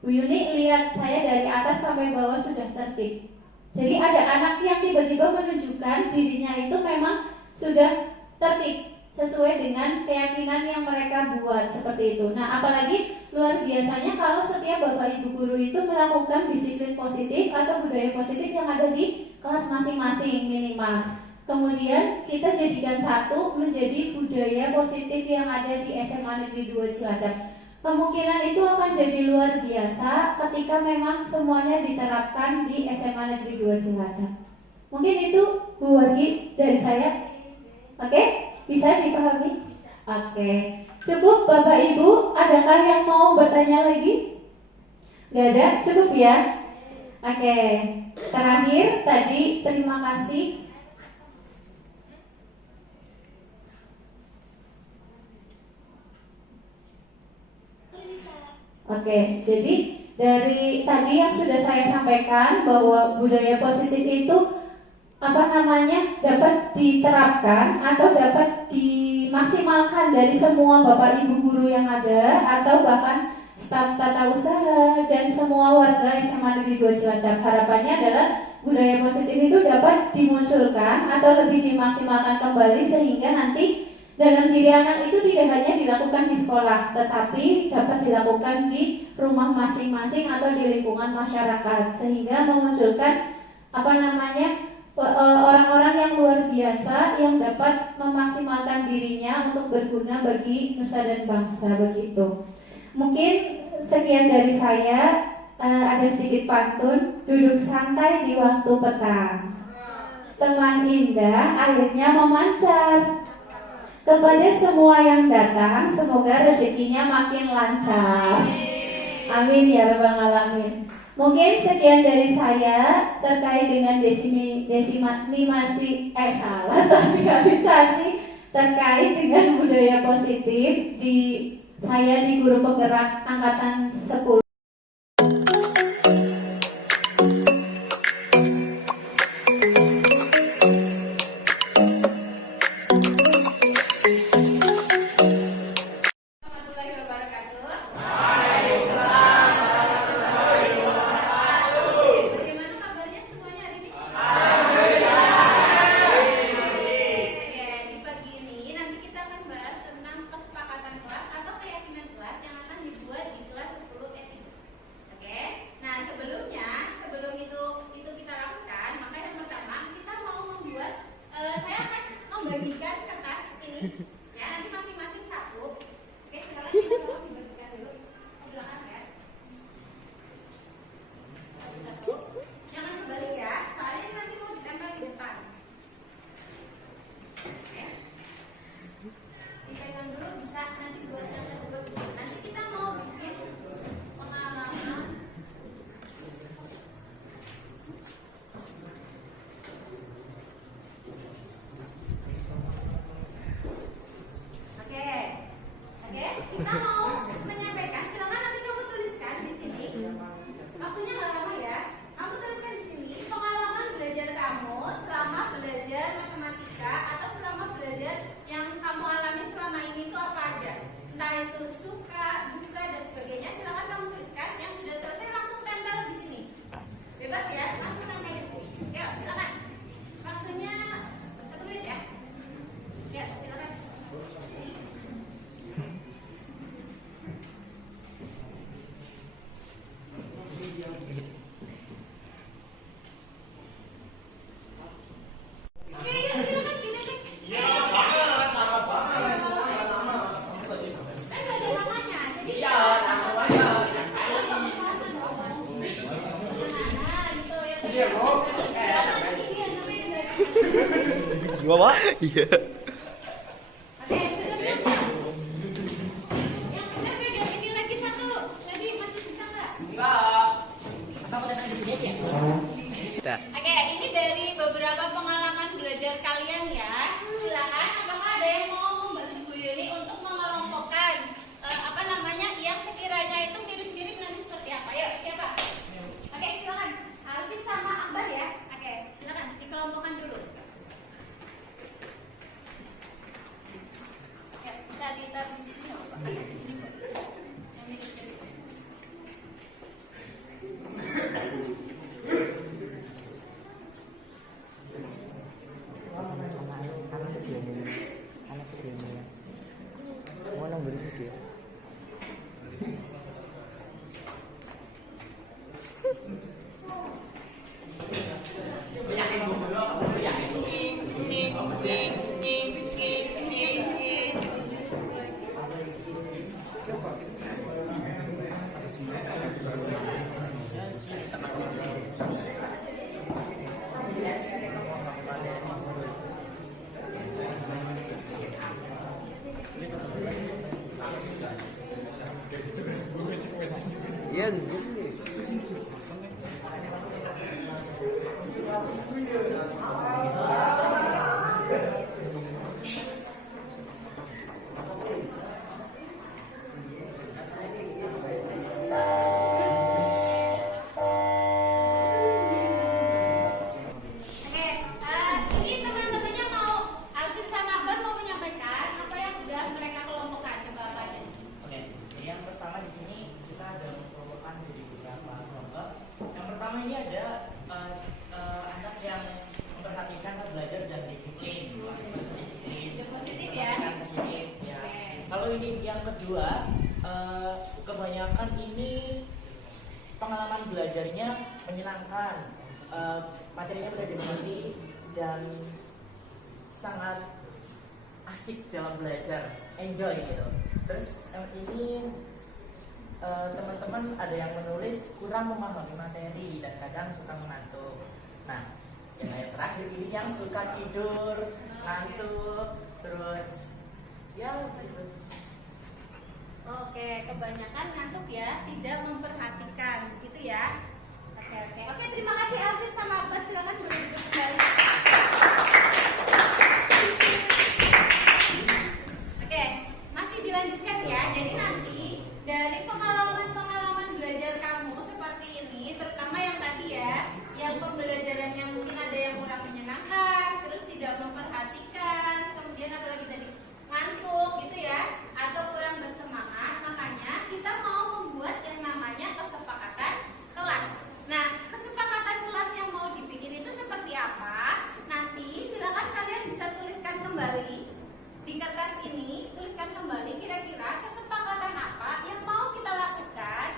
Bu Yuni lihat saya dari atas sampai bawah sudah tertib. Jadi ada anak yang tiba-tiba menunjukkan dirinya itu memang sudah tertib sesuai dengan keyakinan yang mereka buat, seperti itu. Nah apalagi luar biasanya kalau setiap Bapak Ibu guru itu melakukan disiplin positif atau budaya positif yang ada di kelas masing-masing minimal. Kemudian kita jadikan satu menjadi budaya positif yang ada di SMA Negeri 2 Cilacap. Kemungkinan itu akan jadi luar biasa ketika memang semuanya diterapkan di SMA Negeri 2 Cilacap. Mungkin itu Bu Wargi dari saya. Oke? Bisa dipahami? Oke. Cukup Bapak Ibu, adakah yang mau bertanya lagi? Gak ada? Cukup ya? Oke. Terakhir tadi terima kasih. Oke, jadi dari tadi yang sudah saya sampaikan bahwa budaya positif itu dapat diterapkan atau dapat dimaksimalkan dari semua Bapak Ibu guru yang ada, atau bahkan staf tata usaha dan semua warga SMA Negeri 2 Cilacap. Harapannya adalah budaya positif itu dapat dimunculkan atau lebih dimaksimalkan kembali, sehingga nanti dalam diri anak itu tidak hanya dilakukan di sekolah, tetapi dapat dilakukan di rumah masing-masing atau di lingkungan masyarakat, sehingga memunculkan orang-orang yang luar biasa yang dapat memaksimalkan dirinya untuk berguna bagi nusa dan bangsa, begitu. Mungkin sekian dari saya. Ada sedikit pantun. Duduk santai di waktu petang, teman indah akhirnya memancar. Kepada semua yang datang, semoga rezekinya makin lancar. Amin ya rabbal alamin. Mungkin sekian dari saya terkait dengan sosialisasi terkait dengan budaya positif di saya di Guru Penggerak Angkatan 10. kita mau menyampaikan, silakan nanti kamu tuliskan di sini. Waktunya nggak lama ya. Kamu tuliskan di sini pengalaman belajar kamu selama belajar matematika atau selama belajar yang kamu alami selama ini itu apa aja. Entah itu suka, duka dan sebagainya. Silakan kamu tuliskan. Yang sudah selesai langsung tempel di sini. Bebas ya, langsung tempel di sini. Yuk, silakan. Waktunya 1 menit ya. Ya, silakan. Oke, yuk silakan kita cek. Saya nggak ada namanya, jadi nah, gitu ya. Gimana, Pak? Iya. Oke, sudah belum ya? Yang sudah pegang ini lagi 1. Jadi masih sisa nggak? Kita. Oke, ini dari beberapa pengalaman belajar kalian ya. Silakan, apakah ada yang mau membantu Bu Yuni untuk mengelompokkan apa namanya yang sekiranya itu mirip-mirip nanti seperti apa? Yuk, siapa? Oke, silakan. Alvin sama Akbar ya. Oke, silakan dikelompokkan dulu. Ya, bisa ditaruh di sini nggak, Pak? Di sini, Pak. Yang mirip-mirip. Iya. Oke, ini teman-temannya mau Alvin sama Akbar mau menyampaikan apa yang sudah mereka kelompokkan. Coba apa aja? Oke, jadi yang pertama di sini kita ada mengelompokkan jadi beberapa kelompok. Yang pertama ini ada anak yang memperhatikan saat belajar dan disiplin, masih disiplin. Yang positif ya? Yang positif ya. Oke. Kalau ini yang kedua, kebanyakan ini pengalaman belajarnya menyenangkan, materinya mudah dimengerti dan sangat asik dalam belajar, enjoy gitu. Terus yang ini teman-teman ada yang menulis kurang memahami materi dan kadang suka mengantuk. Nah, yang terakhir ini yang suka tidur, ngantuk, terus ya gitu. Oke, kebanyakan ngantuk ya, tidak memperhatikan, gitu ya. Oke, terima kasih Alvin sama Akbar, silakan berduduk kembali. Oke, masih dilanjutkan ya. Jadi nanti dari pengalaman-pengalaman belajar kamu seperti ini, terutama yang tadi ya, yang pembelajarannya mungkin ada yang kurang menyenangkan, terus tidak memperhatikan, kemudian apa lagi tadi? Ngantuk gitu ya, atau kurang bersemangat. Makanya kita mau membuat yang namanya kesepakatan kelas. Nah, kesepakatan kelas yang mau dibikin itu seperti apa? Nanti silakan kalian bisa tuliskan kembali di kertas ini, tuliskan kembali kira-kira kesepakatan apa yang mau kita lakukan,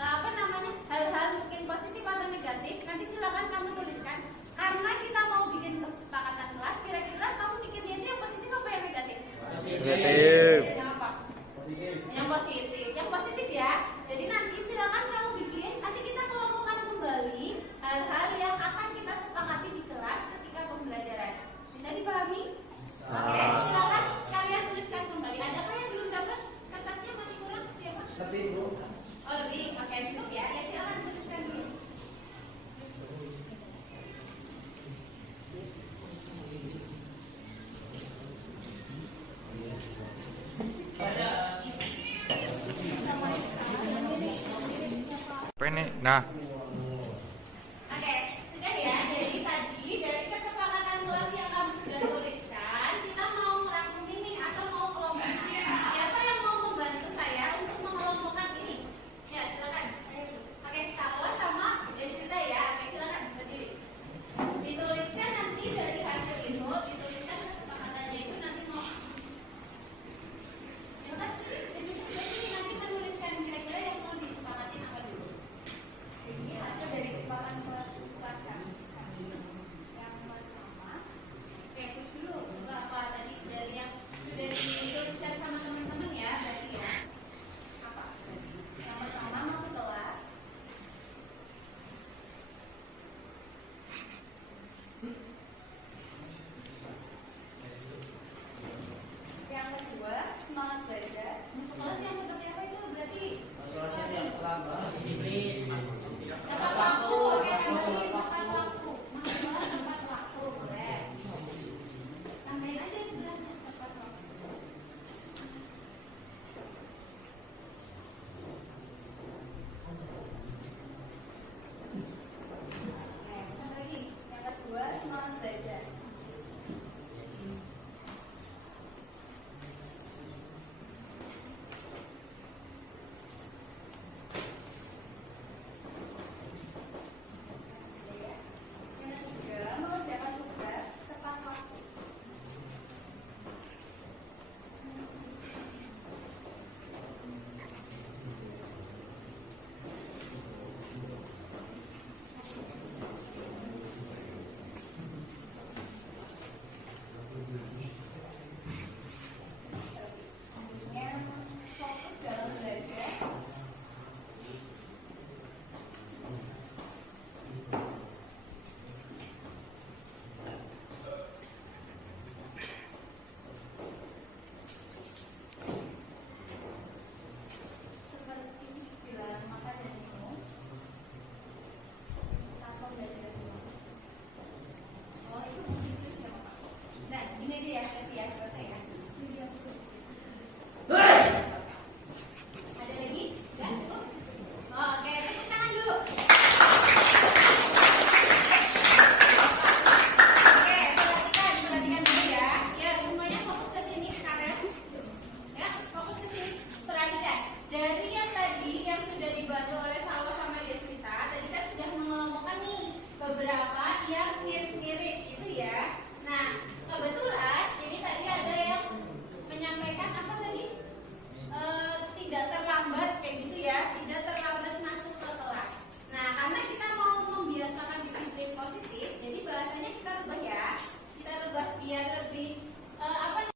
apa namanya, hal-hal mungkin positif atau negatif. Nanti silakan kamu tuliskan. Karena kita mau bikin kesepakatan kelas, kira-kira kamu bikinnya itu yang positif apa yang negatif? Negatif. Yang apa? Yang positif. Yang positif ya. Jadi nanti silakan kamu bikin. Nanti kita kelompokkan kembali hal-hal yang akan kita sepakati di kelas ketika pembelajaran. Bisa dipahami? Oke, silakan kalian tuliskan kembali. Adakah yang belum dapat kertasnya masih kurang? Siapa? Lebih, Bu. Oh lebih. Oke, cukup ya. Ya silakan tuliskan dulu. kene. Nah, Oke, sudah ya. Jadi tadi dari kesepakatan kelas yang kamu sudah tuliskan, kita mau merangkum ini atau mau kelompokkan. Siapa yang mau membantu saya untuk mengelompokkan ini? Ya, silakan. Oke, Salwa sama Desita ya. Oke, silakan berdiri. Dituliskan nanti dari hasil itu, dituliskan kesepakatannya itu nanti mau. Silakan sini nanti menuliskan kira-kira yang mau disepakatin apa dulu. Ini hasil dari kesepakatan kelas kami. Yang pertama, oke, terus dulu apa tadi dari yang sudah dituliskan sama teman-teman ya, berarti ya. Apa? Yang pertama masuk kelas. Yang kedua, semangat belajar. Masuk kelas yang seperti apa itu berarti? Disiplin. Tepat waktu, oke, tambahin tepat waktu. Masuk kelas tepat waktu, boleh. Tambahin aja sebelahnya tepat waktu. Oke, satu lagi. Yang kedua, semangat belajar. Yang ketiga, mengerjakan tugas tepat waktu. Yang fokus dalam belajar. Seperti dilarang makan dan minum tanpa belajar ulang. Oh, itu mesti tulis ya, Pak. Nah, ini dia berarti ya, selesai ya. Ada lagi? Enggak, cukup? Oh, oke, tepuk tangan dulu. Oke, perhatikan dulu ya. Ya, semuanya fokus ke sini sekarang. Ya, fokus ke sini. Perhatikan. Dari yang tadi yang sudah dibantu oleh Salwa sama Deswita, tadi kan sudah mengelompokkan nih beberapa yang mirip-mirip gitu ya. Nah, kebetulan ini tadi ada yang menyampaikan apa tadi? Tidak terlambat kayak gitu ya, tidak terlambat masuk ke kelas. Nah, karena kita mau membiasakan disiplin positif, jadi bahasanya kita rubah ya. Kita rubah biar lebih apa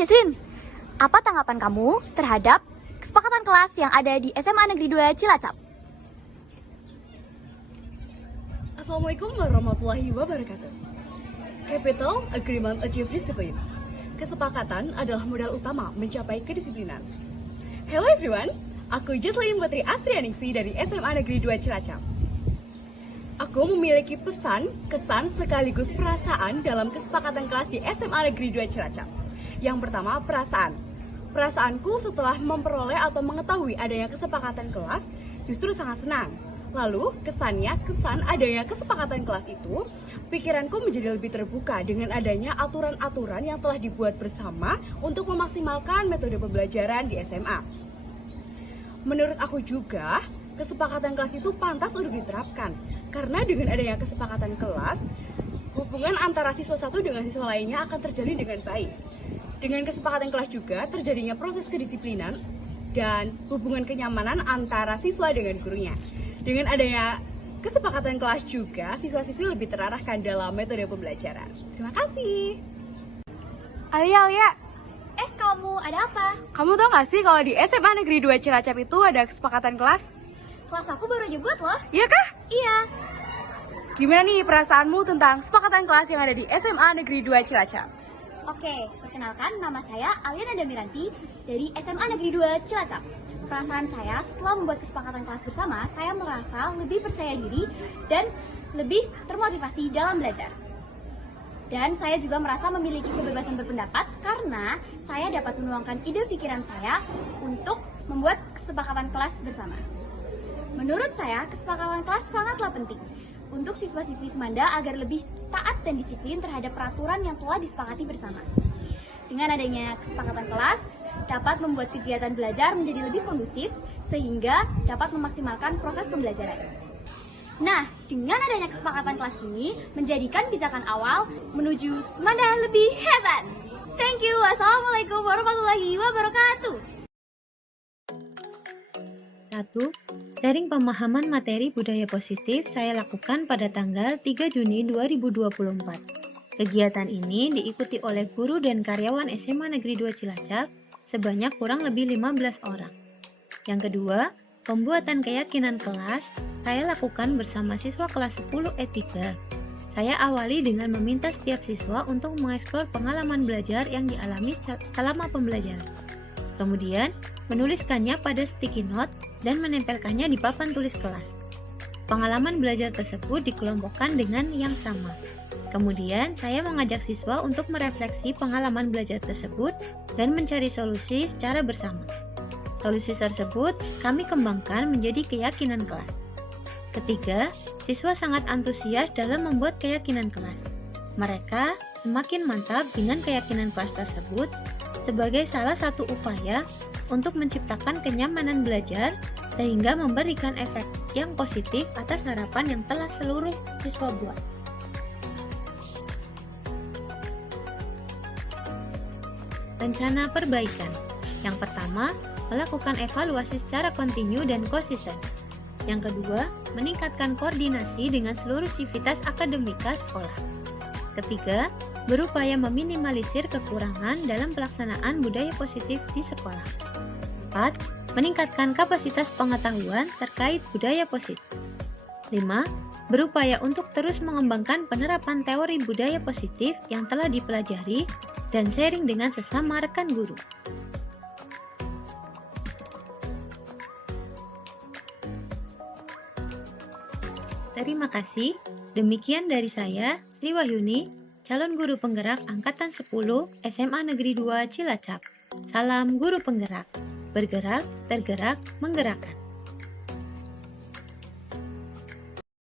Jasrin, apa tanggapan kamu terhadap kesepakatan kelas yang ada di SMA Negeri 2 Cilacap? Assalamualaikum warahmatullahi wabarakatuh. Capital Agreement Achieve Discipline. Kesepakatan adalah modal utama mencapai kedisiplinan. Hello everyone, aku Jocelyn Putri Astrianingsi dari SMA Negeri 2 Cilacap. Aku memiliki pesan, kesan, sekaligus perasaan dalam kesepakatan kelas di SMA Negeri 2 Cilacap. Yang pertama, perasaan. Perasaanku setelah memperoleh atau mengetahui adanya kesepakatan kelas justru sangat senang. Lalu, kesan adanya kesepakatan kelas itu, pikiranku menjadi lebih terbuka dengan adanya aturan-aturan yang telah dibuat bersama untuk memaksimalkan metode pembelajaran di SMA. Menurut aku juga, kesepakatan kelas itu pantas untuk diterapkan. Karena dengan adanya kesepakatan kelas, hubungan antara siswa satu dengan siswa lainnya akan terjalin dengan baik. Dengan kesepakatan kelas juga terjadinya proses kedisiplinan dan hubungan kenyamanan antara siswa dengan gurunya. Dengan adanya kesepakatan kelas juga, siswa-siswi lebih terarahkan dalam metode pembelajaran. Terima kasih. Alia, Kamu ada apa? kamu tau gak sih kalau di SMA Negeri 2 Cilacap itu ada kesepakatan kelas? Kelas aku baru aja buat loh. Iya kah? Iya. Gimana nih perasaanmu tentang kesepakatan kelas yang ada di SMA Negeri 2 Cilacap? Oke, perkenalkan nama saya Aliana Damiranti dari SMA Negeri 2 Cilacap. Perasaan saya setelah membuat kesepakatan kelas bersama, saya merasa lebih percaya diri dan lebih termotivasi dalam belajar. Dan saya juga merasa memiliki kebebasan berpendapat karena saya dapat menuangkan ide pikiran saya untuk membuat kesepakatan kelas bersama. Menurut saya, kesepakatan kelas sangatlah penting untuk siswa-siswi Semanda agar lebih taat dan disiplin terhadap peraturan yang telah disepakati bersama. Dengan adanya kesepakatan kelas, dapat membuat kegiatan belajar menjadi lebih kondusif sehingga dapat memaksimalkan proses pembelajaran. Nah, dengan adanya kesepakatan kelas ini menjadikan pijakan awal menuju Semanda lebih hebat. Thank you. Wassalamualaikum warahmatullahi wabarakatuh. 1. Sharing pemahaman materi budaya positif saya lakukan pada tanggal 3 Juni 2024. Kegiatan ini diikuti oleh guru dan karyawan SMA Negeri 2 Cilacap sebanyak kurang lebih 15 orang. Yang kedua, pembuatan keyakinan kelas saya lakukan bersama siswa kelas 10 E3. Saya awali dengan meminta setiap siswa untuk mengeksplor pengalaman belajar yang dialami selama pembelajaran. Kemudian, menuliskannya pada sticky note dan menempelkannya di papan tulis kelas. Pengalaman belajar tersebut dikelompokkan dengan yang sama. Kemudian, saya mengajak siswa untuk merefleksi pengalaman belajar tersebut dan mencari solusi secara bersama. Solusi tersebut kami kembangkan menjadi keyakinan kelas. Ketiga, siswa sangat antusias dalam membuat keyakinan kelas. Mereka semakin mantap dengan keyakinan kelas tersebut sebagai salah satu upaya untuk menciptakan kenyamanan belajar sehingga memberikan efek yang positif atas harapan yang telah seluruh siswa buat. Rencana perbaikan. Yang pertama, melakukan evaluasi secara kontinu dan konsisten. Yang kedua, meningkatkan koordinasi dengan seluruh civitas akademika sekolah. Ketiga, berupaya meminimalisir kekurangan dalam pelaksanaan budaya positif di sekolah. 4. Meningkatkan kapasitas pengetahuan terkait budaya positif. 5. Berupaya untuk terus mengembangkan penerapan teori budaya positif yang telah dipelajari dan sharing dengan sesama rekan guru. Terima kasih. Demikian dari saya, Sri Wahyuni, calon guru penggerak Angkatan 10 SMA Negeri 2 Cilacap. Salam guru penggerak. Bergerak, tergerak, menggerakkan.